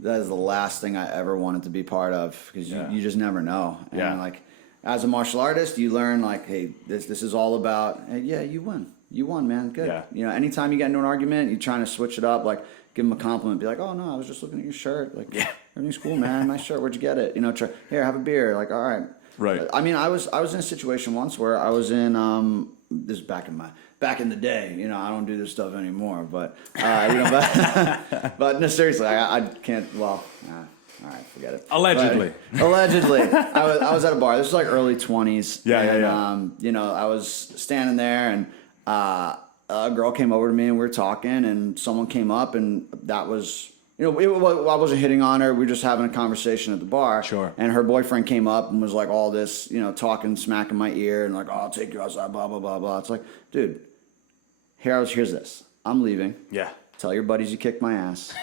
that is the last thing I ever wanted to be part of because you just never know. And like as a martial artist, you learn like, hey, this is all about. Hey, yeah, you won, man. Good. Yeah. You know, anytime you get into an argument, you're trying to switch it up, like give them a compliment, be like, oh no, I was just looking at your shirt, like everything's cool, man. Nice shirt. Where'd you get it? You know, here, have a beer. Like, all right. Right. I mean, I was in a situation once where I was in this is back in the day. You know, I don't do this stuff anymore, but you know, but no, seriously, I can't. Well, all right, forget it. Allegedly, I was at a bar. This was like early 20s. Yeah. You know, I was standing there, and a girl came over to me, and we were talking, and someone came up, and that was. You know, I wasn't hitting on her. We were just having a conversation at the bar. Sure. And her boyfriend came up and was like all this, you know, talking smack in my ear and like, oh, I'll take you outside, blah, blah, blah, blah. It's like, dude, here's this. I'm leaving. Yeah. Tell your buddies you kicked my ass.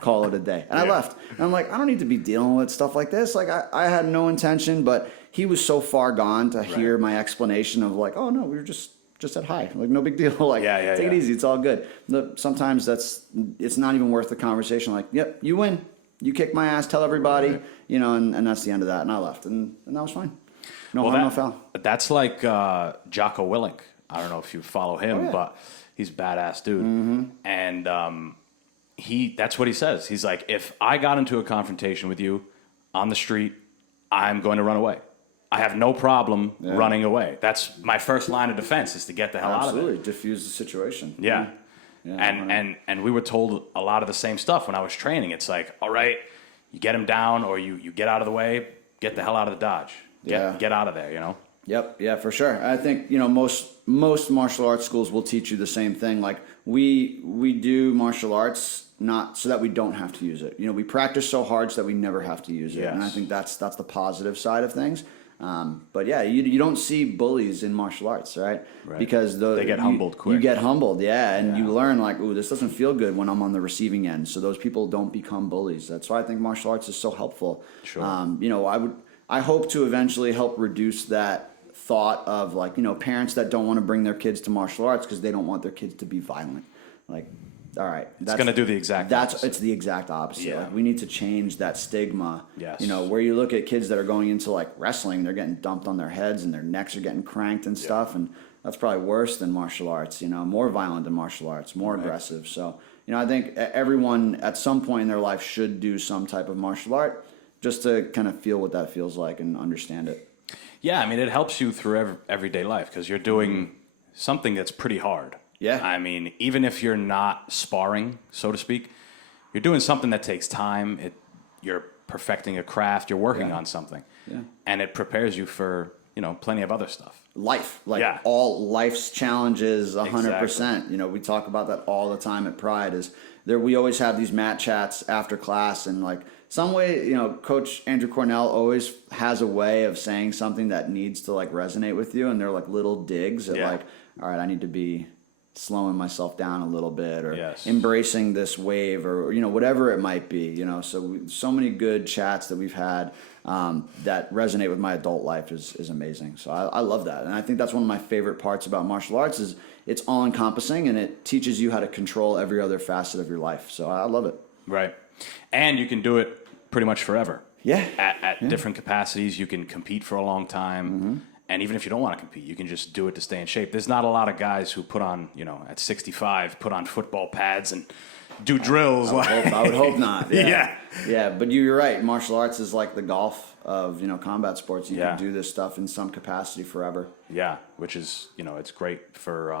Call it a day. And I left. And I'm like, I don't need to be dealing with stuff like this. Like, I had no intention, but he was so far gone to hear my explanation of like, oh, no, we were just said hi, like no big deal, like take it easy, it's all good. Sometimes it's not even worth the conversation, like, yep, you win, you kick my ass, tell everybody, you know, and that's the end of that, and I left, and that was fine. No harm, no foul. That's like Jocko Willink. I don't know if you follow him, but he's a badass dude, and that's what he says. He's like, if I got into a confrontation with you on the street, I'm going to run away. I have no problem running away. That's my first line of defense, is to get the hell out of it. Absolutely, diffuse the situation. Yeah. And we were told a lot of the same stuff when I was training. It's like, all right, you get him down, or you get out of the way, get the hell out of the dodge. Get out of there, you know? Yep, yeah, for sure. I think, you know, most martial arts schools will teach you the same thing. Like, we do martial arts not so that we don't have to use it. You know, we practice so hard so that we never have to use it. Yes. And I think that's the positive side of things. But yeah, you don't see bullies in martial arts, right? Because they get humbled quick. You get humbled, and you learn like, ooh, this doesn't feel good when I'm on the receiving end. So those people don't become bullies. That's why I think martial arts is so helpful. Sure. You know, I hope to eventually help reduce that thought of like, you know, parents that don't want to bring their kids to martial arts because they don't want their kids to be violent. Like, all right, it's going to do the exact opposite. It's the exact opposite. Yeah. Like, we need to change that stigma. Yes. You know, where you look at kids that are going into like wrestling, they're getting dumped on their heads and their necks are getting cranked and stuff, and that's probably worse than martial arts. You know, more violent than martial arts, more aggressive. So, you know, I think everyone at some point in their life should do some type of martial art just to kind of feel what that feels like and understand it. Yeah, I mean, it helps you through everyday life because you're doing something that's pretty hard. Yeah. I mean, even if you're not sparring, so to speak, you're doing something that takes time. You're perfecting a craft. You're working on something. Yeah. And it prepares you for, you know, plenty of other stuff. Life. Like all life's challenges, 100%. Exactly. You know, we talk about that all the time at Pride. We always have these mat chats after class, and like some way, you know, Coach Andrew Cornell always has a way of saying something that needs to like resonate with you, and they're like little digs at like, all right, I need to be slowing myself down a little bit, or embracing this wave, or you know, whatever it might be, you know. So many good chats that we've had that resonate with my adult life is amazing. So I love that, and I think that's one of my favorite parts about martial arts is it's all encompassing, and it teaches you how to control every other facet of your life. So I love it. Right, and you can do it pretty much forever. Yeah, at different capacities, you can compete for a long time. And even if you don't want to compete, you can just do it to stay in shape. There's not a lot of guys who put on, you know, at 65, put on football pads and do drills. I would hope not. Yeah, but you're right. Martial arts is like the golf of, you know, combat sports. You can do this stuff in some capacity forever. Yeah, which is, you know, it's great for,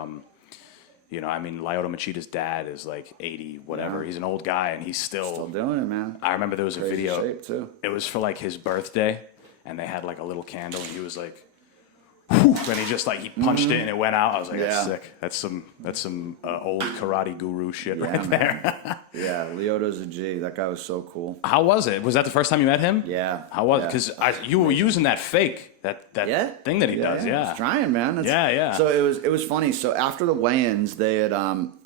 you know, I mean, Lyoto Machida's dad is like 80, whatever. Yeah. He's an old guy, and he's still doing it, man. I remember there was a video. Shape too. It was for like his birthday, and they had like a little candle, and he was like, and he just like he punched it and it went out. I was like, that's sick. That's some old karate guru shit right there. Yeah, Lyoto's a G. That guy was so cool. How was it? Was that the first time you met him? Yeah. How was it? Because you were using that fake that thing that he does. Yeah. He's trying, man. Yeah. So it was funny. So after the weigh-ins, they had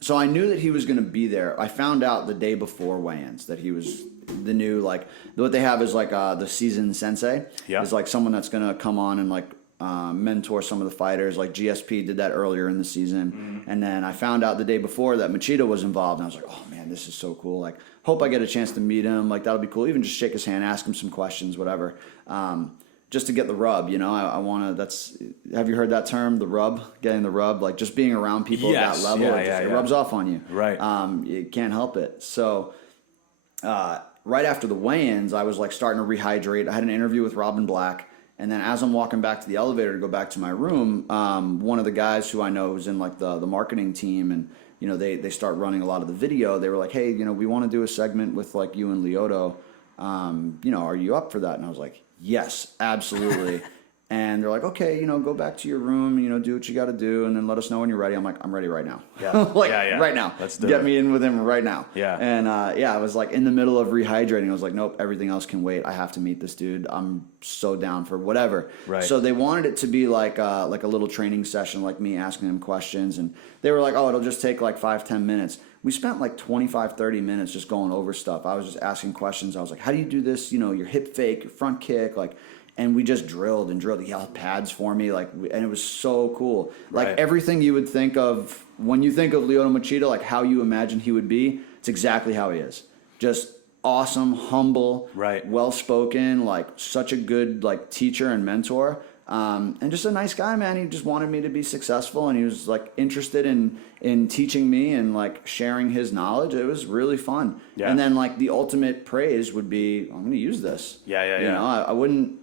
so I knew that he was going to be there. I found out the day before weigh-ins that he was the new, like, what they have is like the seasoned sensei. Yeah. Is like someone that's going to come on and like mentor some of the fighters. Like GSP did that earlier in the season. And then I found out the day before that Machida was involved. And I was like, oh, man, this is so cool. Like, hope I get a chance to meet him. Like, that'll be cool. Even just shake his hand, ask him some questions, whatever. Just to get the rub, I want to, have you heard that term, the rub, getting the rub? Like just being around people at that level, it rubs off on you. Right. You can't help it. So right after the weigh-ins, I was like starting to rehydrate. I had an interview with Robin Black. And then as I'm walking back to the elevator to go back to my room, one of the guys who I know who's in like the marketing team and, they start running a lot of the video. They were like, hey, we want to do a segment with like you and Lyoto. Are you up for that? And I was like, yes, absolutely. And they're like, okay, go back to your room, do what you got to do, and then let us know when you're ready. I'm like, I'm ready right now. Yeah. Right now. Let's do Get it. me in with him right now. Yeah. And I was like in the middle of rehydrating. I was like, nope, everything else can wait. I have to meet this dude. I'm so down for whatever. Right. So they wanted it to be like a little training session, like me asking them questions. And they were like, oh, it'll just take like 5-10 minutes. We spent like 25-30 minutes just going over stuff. I was just asking questions. I was like, how do you do this? Your hip fake, your front kick, and we just drilled and drilled. He held pads for me, and it was so cool. Like everything you would think of when you think of Lyoto Machida, like how you imagine he would be, it's exactly how he is. Just awesome, humble, well-spoken, like such a good like teacher and mentor. And just a nice guy, man. He just wanted me to be successful, and he was like interested in teaching me and like sharing his knowledge. It was really fun. Yeah. And then like the ultimate praise would be, I'm going to use this. I wouldn't.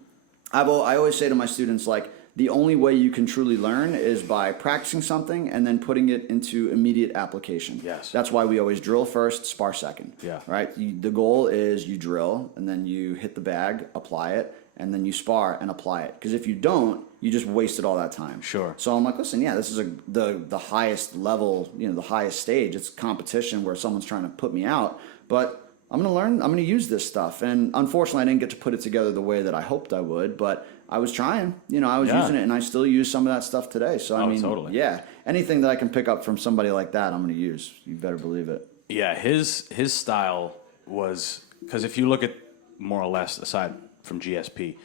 I always say to my students, like, the only way you can truly learn is by practicing something and then putting it into immediate application. Yes. That's why we always drill first, spar second. Yeah. Right? The goal is you drill, and then you hit the bag, apply it, and then you spar and apply it. Because if you don't, you just wasted all that time. Sure. So I'm like, listen, this is the highest level, the highest stage. It's competition where someone's trying to put me out. But I'm going to learn, I'm going to use this stuff. And unfortunately, I didn't get to put it together the way that I hoped I would, but I was trying. I was using it, and I still use some of that stuff today. So, I mean, totally. Anything that I can pick up from somebody like that, I'm going to use. You better believe it. Yeah, his style was, because if you look at more or less, aside from GSP,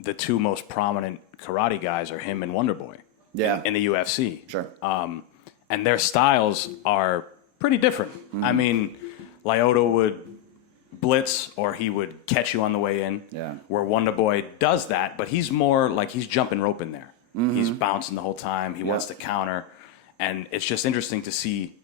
the two most prominent karate guys are him and Wonderboy. Yeah. In the UFC. Sure. And their styles are pretty different. I mean, Lyoto would blitz, or he would catch you on the way in. Yeah. Where Wonderboy does that, but he's more like he's jumping rope in there. He's bouncing the whole time. He wants to counter, and it's just interesting to see,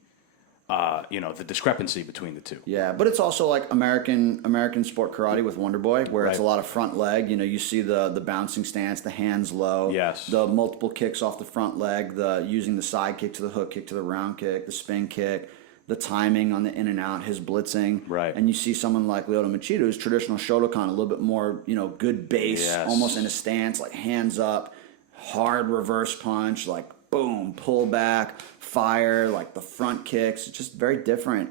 the discrepancy between the two. Yeah, but it's also like American sport karate with Wonderboy, where it's a lot of front leg. You see the bouncing stance, the hands low. Yes. The multiple kicks off the front leg, the using the side kick to the hook kick to the round kick, the spin kick. The timing on the in and out, his blitzing. Right. And you see someone like Lyoto Machida, who's traditional Shotokan, a little bit more, good base, almost in a stance, like hands up, hard reverse punch, like boom, pull back, fire, like the front kicks. It's just very different.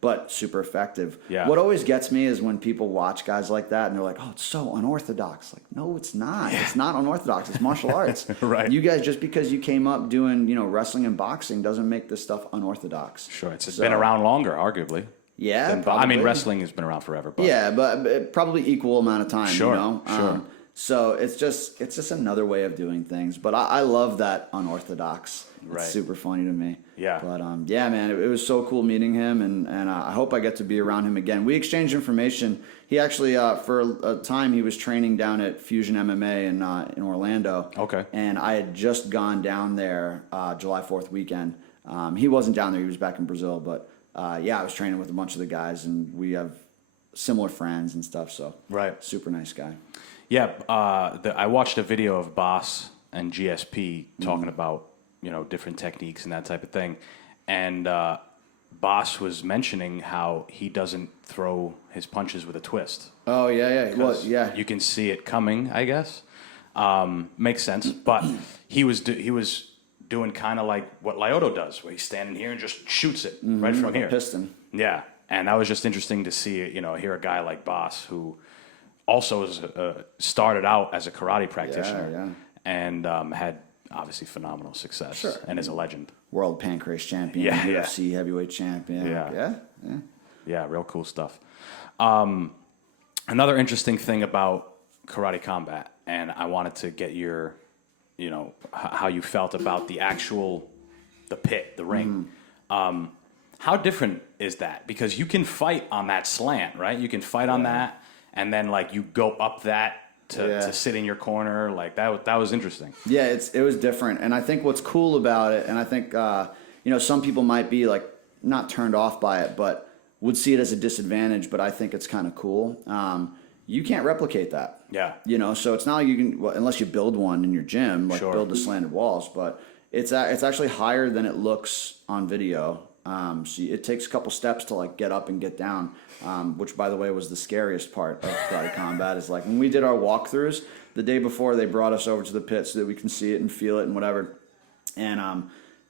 But super effective. Yeah. What always gets me is when people watch guys like that and they're like, oh, it's so unorthodox. Like, no, it's not. Yeah. It's not unorthodox. It's martial arts. Right. You guys, just because you came up doing, wrestling and boxing doesn't make this stuff unorthodox. Sure. It's been around longer, arguably. Yeah. I mean, wrestling has been around forever. But. Yeah, but probably equal amount of time, Sure. Sure. So it's just another way of doing things. But I love that unorthodox. It's super funny to me. Yeah. But man, it was so cool meeting him, and I hope I get to be around him again. We exchanged information. He actually, for a time, he was training down at Fusion MMA in Orlando. Okay. And I had just gone down there July 4th weekend. He wasn't down there. He was back in Brazil. But I was training with a bunch of the guys, and we have similar friends and stuff. So super nice guy. Yeah, I watched a video of Boss and GSP talking about different techniques and that type of thing, and Boss was mentioning how he doesn't throw his punches with a twist. Oh yeah. Well, yeah. You can see it coming, I guess. Makes sense, but he was doing kind of like what Lyoto does, where he's standing here and just shoots it right from here. Piston. Yeah, and that was just interesting to see. Hear a guy like Boss who also started out as a karate practitioner and had obviously phenomenal success. Sure. And is a legend. World pancreas champion, UFC heavyweight champion. Yeah, real cool stuff. Another interesting thing about karate combat, and I wanted to get your, how you felt about the pit, the ring. How different is that? Because you can fight on that slant, right? You can fight on that, and then like you go up that to sit in your corner. Like that was interesting. Yeah, it was different, and I think what's cool about it, and I think some people might be like not turned off by it, but would see it as a disadvantage. But I think it's kind of cool. You can't replicate that. Yeah. So it's not like you can, unless you build one in your gym, like Sure. build the slanted walls. But it's actually higher than it looks on video. So it takes a couple steps to like get up and get down, which by the way was the scariest part of karate combat. Is like when we did our walkthroughs the day before, they brought us over to the pit so that we can see it and feel it and whatever. And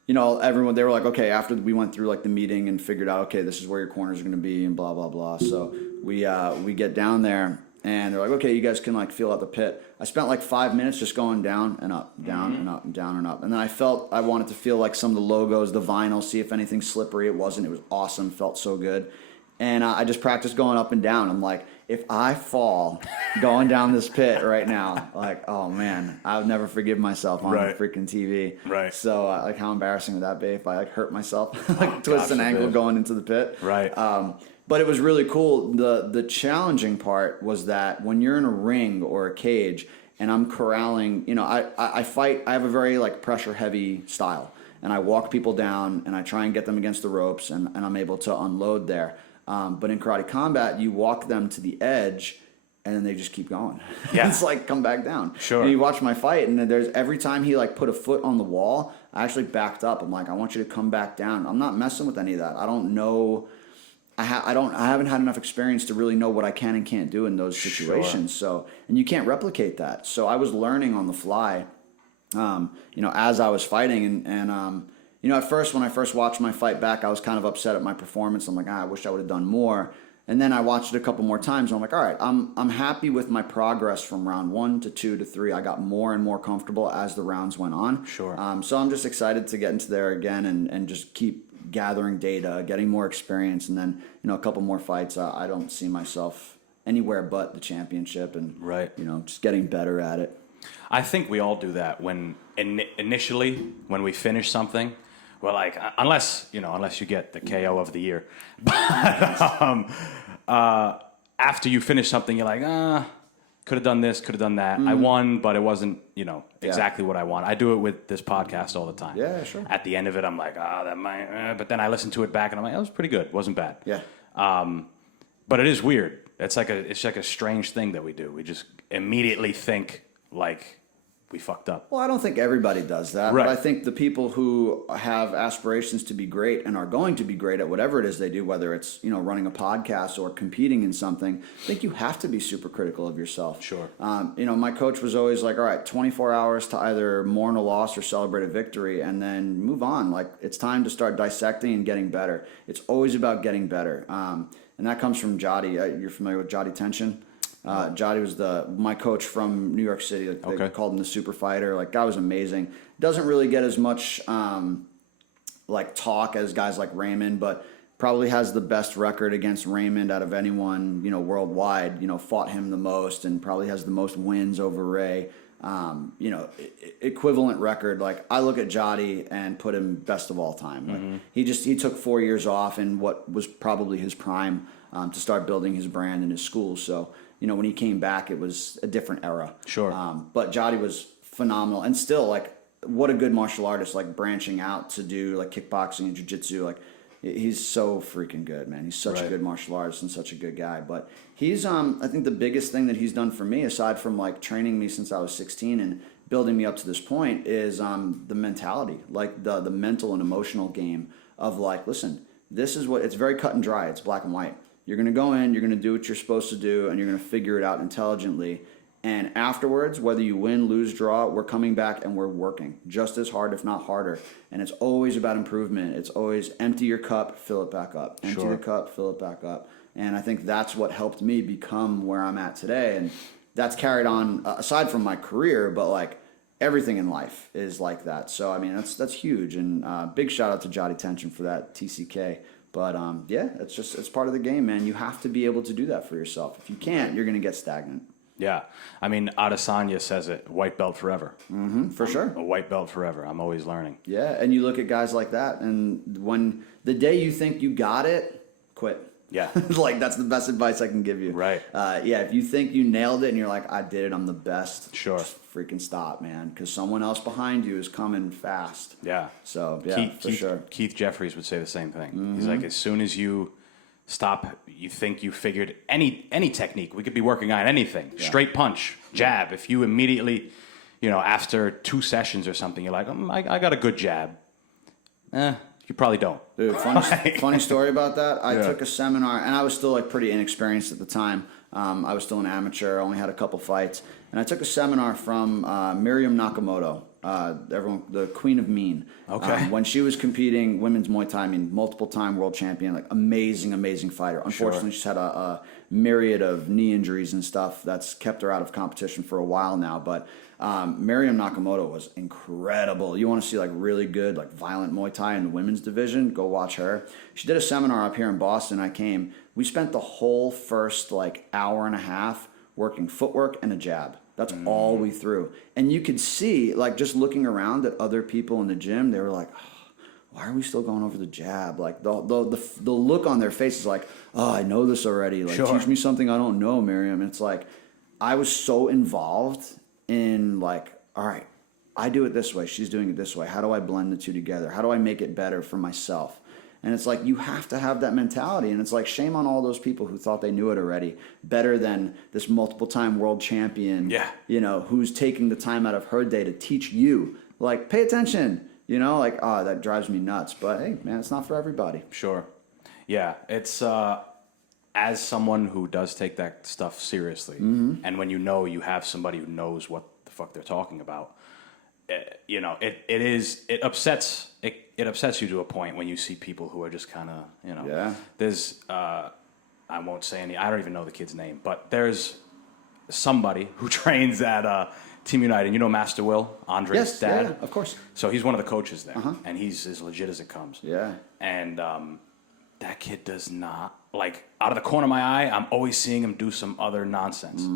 everyone, they were like, okay, after we went through like the meeting and figured out, okay, this is where your corners are going to be and blah blah blah. So we get down there. And they're like, okay, you guys can like feel out the pit. I spent like 5 minutes just going down and up, down and up, and down and up. And then I wanted to feel like some of the logos, the vinyl, see if anything's slippery. It wasn't. It was awesome. Felt so good. And I just practiced going up and down. I'm like, if I fall going down this pit right now, like, oh man, I would never forgive myself on freaking TV. Right. So like, how embarrassing would that be if I like hurt myself, like twist an ankle going into the pit? Right. But it was really cool. The challenging part was that when you're in a ring or a cage and I'm corralling, I fight, I have a very like pressure heavy style, and I walk people down and I try and get them against the ropes, and I'm able to unload there. But in karate combat, you walk them to the edge and then they just keep going. Yeah. It's like, come back down. Sure. And you watch my fight, and then every time he like put a foot on the wall, I actually backed up. I'm like, I want you to come back down. I'm not messing with any of that. I don't know. I haven't had enough experience to really know what I can and can't do in those situations. Sure. So, and you can't replicate that. So I was learning on the fly, as I was fighting. And at first, when I first watched my fight back, I was kind of upset at my performance. I'm like, I wish I would have done more. And then I watched it a couple more times, and I'm like, all right, I'm happy with my progress from round 1 to 2 to 3. I got more and more comfortable as the rounds went on. Sure. So I'm just excited to get into there again and just keep gathering data, getting more experience, and then a couple more fights. I don't see myself anywhere but the championship, and just getting better at it. I think we all do that when initially when we finish something. Well, like unless you get the KO of the year, but after you finish something, you're like, could have done this, could have done that. I won, but it wasn't, exactly what I want. I do it with this podcast all the time. Yeah, sure. At the end of it, I'm like, that might, but then I listen to it back and I'm like, that was pretty good. It wasn't bad. Yeah. But it is weird. It's like a strange thing that we do. We just immediately think like we fucked up. Well, I don't think everybody does that, right. But I think the people who have aspirations to be great and are going to be great at whatever it is they do, whether it's running a podcast or competing in something, I think you have to be super critical of yourself. Sure. My coach was always like, all right, 24 hours to either mourn a loss or celebrate a victory, and then move on. Like, it's time to start dissecting and getting better. It's always about getting better, and that comes from Jody. You're familiar with Jody Tension? Jody was my coach from New York City. They called him the super fighter. Like, guy was amazing. Doesn't really get as much talk as guys like Raymond, but probably has the best record against Raymond out of anyone worldwide. Fought him the most and probably has the most wins over Ray. Equivalent record. Like, I look at Jody and put him best of all time. Like, he took 4 years off in what was probably his prime to start building his brand and his school. So. When he came back, it was a different era. Sure. But Jody was phenomenal, and still, like, what a good martial artist, like, branching out to do, like, kickboxing and jiu-jitsu. Like, he's so freaking good, man. He's such a good martial artist and such a good guy. But he's, I think the biggest thing that he's done for me, aside from, like, training me since I was 16 and building me up to this point, is the mentality, like, the mental and emotional game of, like, listen, this is it's very cut and dry. It's black and white. You're going to go in, you're going to do what you're supposed to do, and you're going to figure it out intelligently. And afterwards, whether you win, lose, draw, we're coming back and we're working just as hard, if not harder. And it's always about improvement. It's always empty your cup, fill it back up. Empty the cup, fill it back up. And I think that's what helped me become where I'm at today. And that's carried on, aside from my career, but like everything in life is like that. So, I mean, that's huge. And big shout out to Jody Tension for that, TCK. But it's part of the game, man. You have to be able to do that for yourself. If you can't, you're going to get stagnant. Yeah. I mean, Adesanya says it, white belt forever. For sure. A white belt forever. I'm always learning. Yeah, and you look at guys like that, and when the day you think you got it, quit. Yeah. Like, that's the best advice I can give you. Right. Yeah, if you think you nailed it and you're like, I did it, I'm the best. Sure. Just freaking stop, man, because someone else behind you is coming fast. Yeah. So, yeah, for sure. Keith Jeffries would say the same thing. He's like, as soon as you stop, you think you figured any technique, we could be working on anything, straight punch, jab. If you immediately, after 2 sessions or something, you're like, I got a good jab. You probably don't. Dude, funny story about that. I took a seminar, and I was still like pretty inexperienced at the time. I was still an amateur, only had a couple fights, and I took a seminar from Miriam Nakamoto, the Queen of Mean. Okay. When she was competing women's Muay Thai, multiple-time world champion, like amazing fighter. Unfortunately, she's had a myriad of knee injuries and stuff that's kept her out of competition for a while now, but. Miriam Nakamoto was incredible. You want to see like really good, like violent Muay Thai in the women's division? Go watch her. She did a seminar up here in Boston. I came. We spent the whole first like hour and a half working footwork and a jab. That's all we threw. And you could see, like, just looking around at other people in the gym, they were like, oh, why are we still going over the jab? Like the look on their face is like, oh, I know this already. Like, teach me something I don't know, Miriam. And it's like, I was so involved in like, all right, I do it this way, she's doing it this way. How do I blend the two together? How do I make it better for myself? And it's like, you have to have that mentality. And it's like, shame on all those people who thought they knew it already better than this multiple-time world champion, who's taking the time out of her day to teach you. Like, pay attention, like, that drives me nuts. But hey, man, it's not for everybody. Sure. Yeah, it's as someone who does take that stuff seriously, and when you have somebody who knows what the fuck they're talking about, it upsets you to a point when you see people who are just kind of there's I won't say any, I don't even know the kid's name, but there's somebody who trains at Team United. Master Will, Andre's dad? Yeah, of course. So he's one of the coaches there, and he's as legit as it comes. Yeah. And that kid does not, like, out of the corner of my eye, I'm always seeing him do some other nonsense.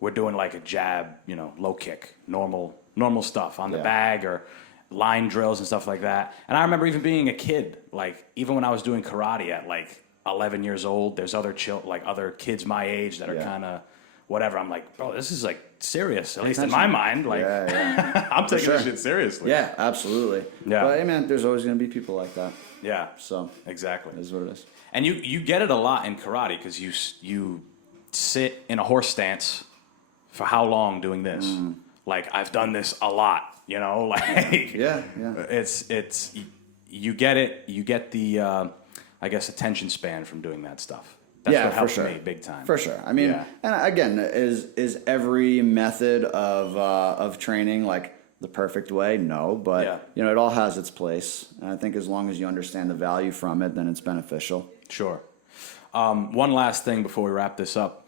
We're doing like a jab, low kick, normal stuff on the bag, or line drills and stuff like that. And I remember even being a kid, like, even when I was doing karate at like 11 years old, there's other kids my age that are kind of whatever. I'm like, bro, this is like serious, at least in my mind. Like, I'm taking this shit seriously. Yeah, absolutely. Yeah. But hey, man, there's always going to be people like that. Yeah. So exactly. It is what it is. And you get it a lot in karate because you sit in a horse stance for how long doing this? Like, I've done this a lot, like it's you get it. You get the I guess attention span from doing that stuff. That's what helps me big time. For sure. I mean, and again, is every method of training like the perfect way? No, but it all has its place. And I think as long as you understand the value from it, then it's beneficial. Sure. One last thing before we wrap this up.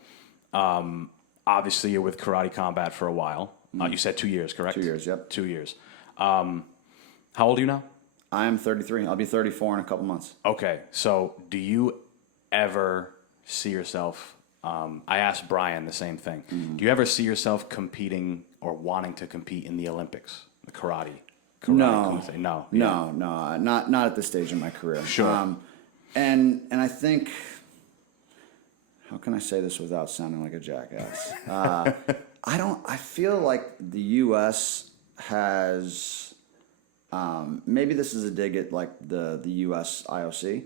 Obviously, you're with Karate Combat for a while. You said 2 years, correct? 2 years, yep. 2 years. How old are you now? I'm 33. I'll be 34 in a couple months. Okay. So do you ever see yourself... I asked Brian the same thing. Do you ever see yourself competing or wanting to compete in the Olympics, the karate? No, No, not at this stage in my career. Sure. And I think, how can I say this without sounding like a jackass? I feel like the U.S. has, maybe this is a dig at like the U.S. IOC,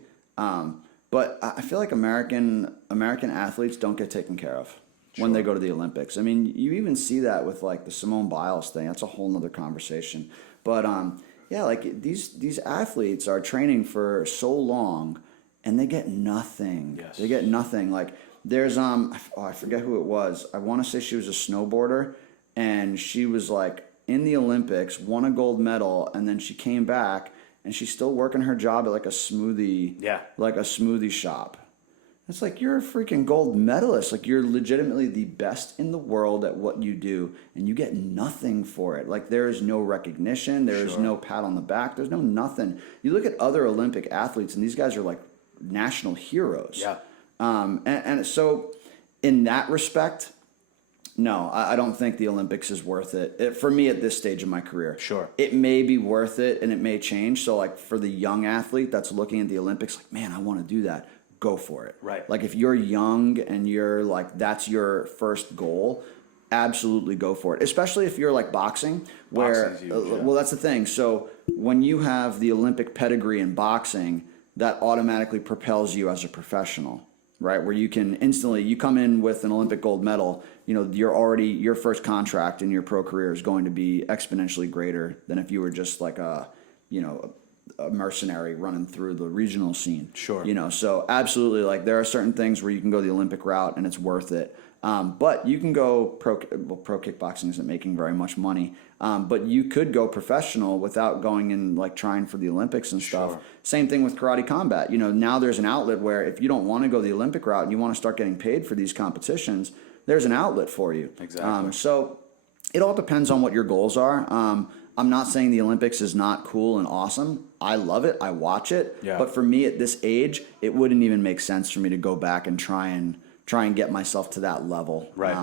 but I feel like American athletes don't get taken care of when they go to the Olympics. I mean, you even see that with like the Simone Biles thing. That's a whole nother conversation. But like these athletes are training for so long, and they get nothing. Yes. They get nothing. Like there's I forget who it was. I want to say she was a snowboarder, and she was like in the Olympics, won a gold medal, and then she came back. And she's still working her job at like a smoothie shop. It's like, you're a freaking gold medalist. Like, you're legitimately the best in the world at what you do, and you get nothing for it. Like, there is no recognition. There is no pat on the back. There's no nothing. You look at other Olympic athletes, and these guys are like national heroes. Yeah. And so in that respect, No, I don't think the Olympics is worth it. For me at this stage of my career. Sure. It may be worth it and it may change. So like for the young athlete that's looking at the Olympics, like, man, I want to do that. Go for it. Right. Like if you're young and you're like, that's your first goal, absolutely go for it. Especially if you're like boxing, where, Boxing's huge, yeah. well, that's the thing. So when you have the Olympic pedigree in boxing, that automatically propels you as a professional. Right, where you can instantly, you come in with an Olympic gold medal, you know, your first contract in your pro career is going to be exponentially greater than if you were just like a mercenary running through the regional scene. Sure. You know, so absolutely, like there are certain things where you can go the Olympic route and it's worth it. But you can go pro kickboxing isn't making very much money. But you could go professional without going and like trying for the Olympics and stuff. Sure. Same thing with karate combat. You know, now there's an outlet where if you don't want to go the Olympic route and you want to start getting paid for these competitions, there's an outlet for you. Exactly. So it all depends on what your goals are. I'm not saying the Olympics is not cool and awesome. I love it. I watch it. Yeah. But for me at this age, it wouldn't even make sense for me to go back and try and get myself to that level. Right.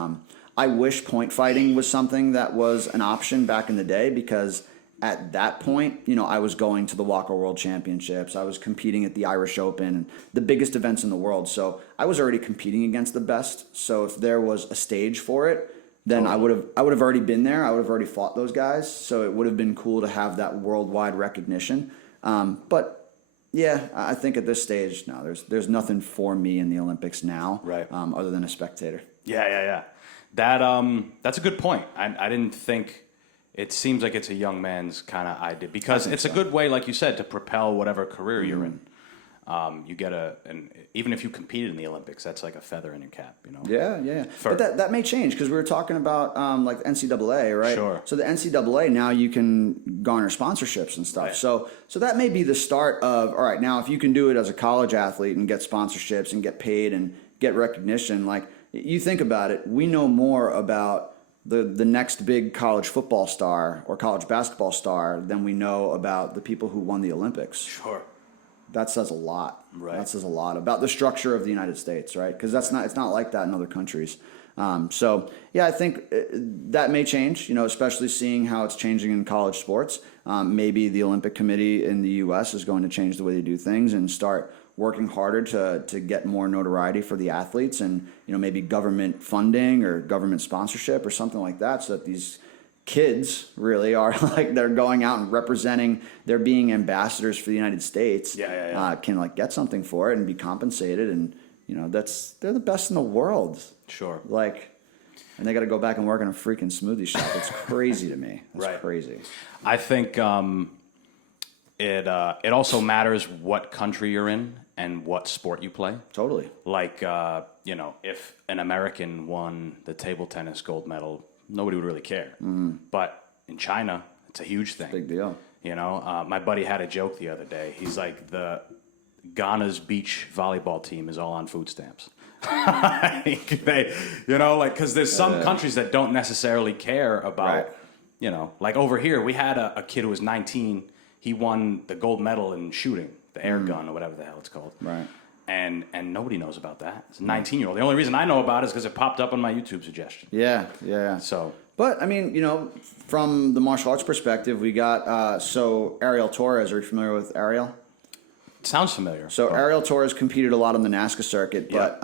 I wish point fighting was something that was an option back in the day because at that point, you know, I was going to the Walker World Championships. I was competing at the Irish Open, the biggest events in the world. So I was already competing against the best. So if there was a stage for it, then I would have already been there. I would have already fought those guys. So it would have been cool to have that worldwide recognition. But yeah, I think at this stage, no, there's nothing for me in the Olympics now, Right. Other than a spectator. Yeah. That's a good point. I didn't think. It seems like it's a young man's kind of idea because it's a good way, like you said, to propel whatever career you're in. You get and even if you competed in the Olympics, that's like a feather in your cap, you know. Yeah. But that may change because we were talking about like the NCAA, right? Sure. So the NCAA now you can garner sponsorships and stuff. Right. So that may be the start of all right. Now if you can do it as a college athlete and get sponsorships and get paid and get recognition, like you think about it, we know more about the next big college football star or college basketball star than we know about the people who won the Olympics. Sure. That says a lot. Right. That says a lot about the structure of the United States, right? Because it's not like that in other countries. So yeah, I think that may change. You know, especially seeing how it's changing in college sports. Maybe the Olympic Committee in the U.S. is going to change the way they do things and start working harder to get more notoriety for the athletes, and you know maybe government funding or government sponsorship or something like that, so that these kids really are like they're going out and representing, they're being ambassadors for the United States. Can like get something for it and be compensated, and you know they're the best in the world. Sure. Like, and they got to go back and work in a freaking smoothie shop. It's crazy to me. It's Right. crazy. I think it also matters what country you're in and what sport you play. Totally. Like you know, if an American won the table tennis gold medal, nobody would really care. But in China, it's a huge thing. Big deal. You know, my buddy had a joke the other day. He's like, the Ghana's beach volleyball team is all on food stamps. You know, like, because there's some countries that don't necessarily care about, Right. you know, like over here, we had a kid who was 19. He won the gold medal in shooting, the air gun or whatever the hell it's called. Right. And nobody knows about that. It's a 19-year-old. The only reason I know about it is because it popped up on my YouTube suggestion. Yeah. So, But I mean, you know, from the martial arts perspective, we got Ariel Torres. Are you familiar with Ariel? it sounds familiar. So Ariel Torres competed a lot on the NASCA circuit, but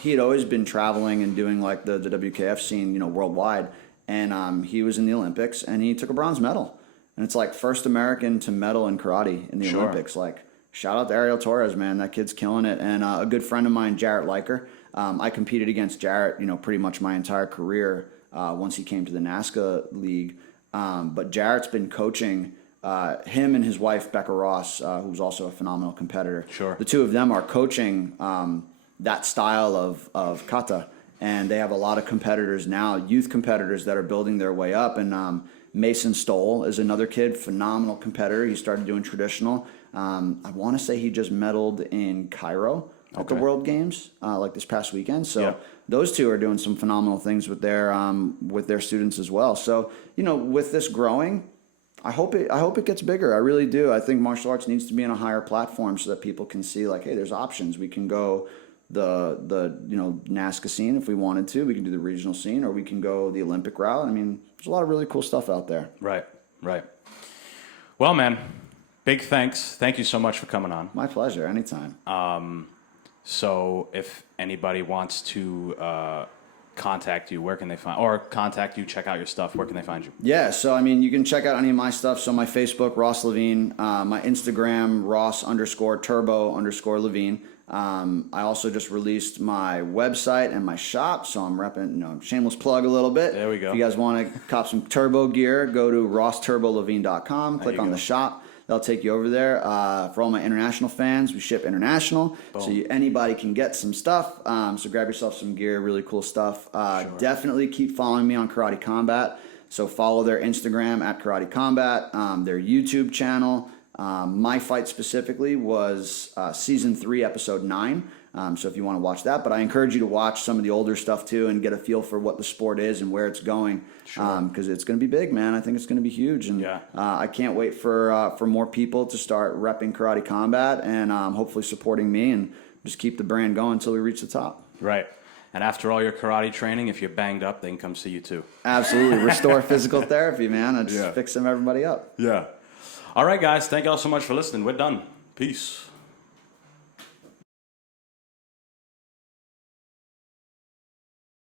he had always been traveling and doing like the WKF scene, you know, worldwide. And he was in the Olympics and he took a bronze medal. And it's like first American to medal in karate in the Olympics. Like, shout out to Ariel Torres, man. That kid's killing it. And a good friend of mine, Jarrett Liker. I competed against Jarrett, you know, pretty much my entire career once he came to the NASCA league. But Jarrett's been coaching him and his wife, Becca Ross, who's also a phenomenal competitor. Sure. The two of them are coaching that style of kata. And they have a lot of competitors now, youth competitors that are building their way up. And Mason Stoll is another kid, phenomenal competitor. He started doing traditional. I want to say he just medaled in Cairo at the World Games like this past weekend. So those two are doing some phenomenal things with their students as well. So, you know, with this growing, I hope it gets bigger. I really do. I think martial arts needs to be on a higher platform so that people can see like, hey, there's options. We can go NASCA scene if we wanted to. We can do the regional scene, or we can go the Olympic route. I mean, there's a lot of really cool stuff out there. Right. Well, man, big thanks. Thank you so much for coming on. My pleasure. Anytime. So if anybody wants to contact you, where can they check out your stuff, where can they find you? Yeah, so I mean, you can check out any of my stuff. So my Facebook, Ross Levine, my Instagram, Ross_Turbo_Levine. I also just released my website and my shop, so I'm repping, shameless plug a little bit. There we go. If you guys want to cop some turbo gear, go to rossturbolevine.com, click on the shop. They'll take you over there. For all my international fans, we ship international, so anybody can get some stuff. So grab yourself some gear, really cool stuff. Sure. Definitely keep following me on Karate Combat. So follow their Instagram at Karate Combat, their YouTube channel. My fight specifically was season 3, episode 9. So if you want to watch that, but I encourage you to watch some of the older stuff too and get a feel for what the sport is and where it's going. Sure. Because it's going to be big, man. I think it's going to be huge, and I can't wait for more people to start repping Karate Combat and hopefully supporting me and just keep the brand going until we reach the top. Right. And after all your karate training, if you're banged up, they can come see you too. Absolutely. Restore physical therapy, man. I just fix everybody up. Yeah. All right, guys. Thank you all so much for listening. We're done. Peace.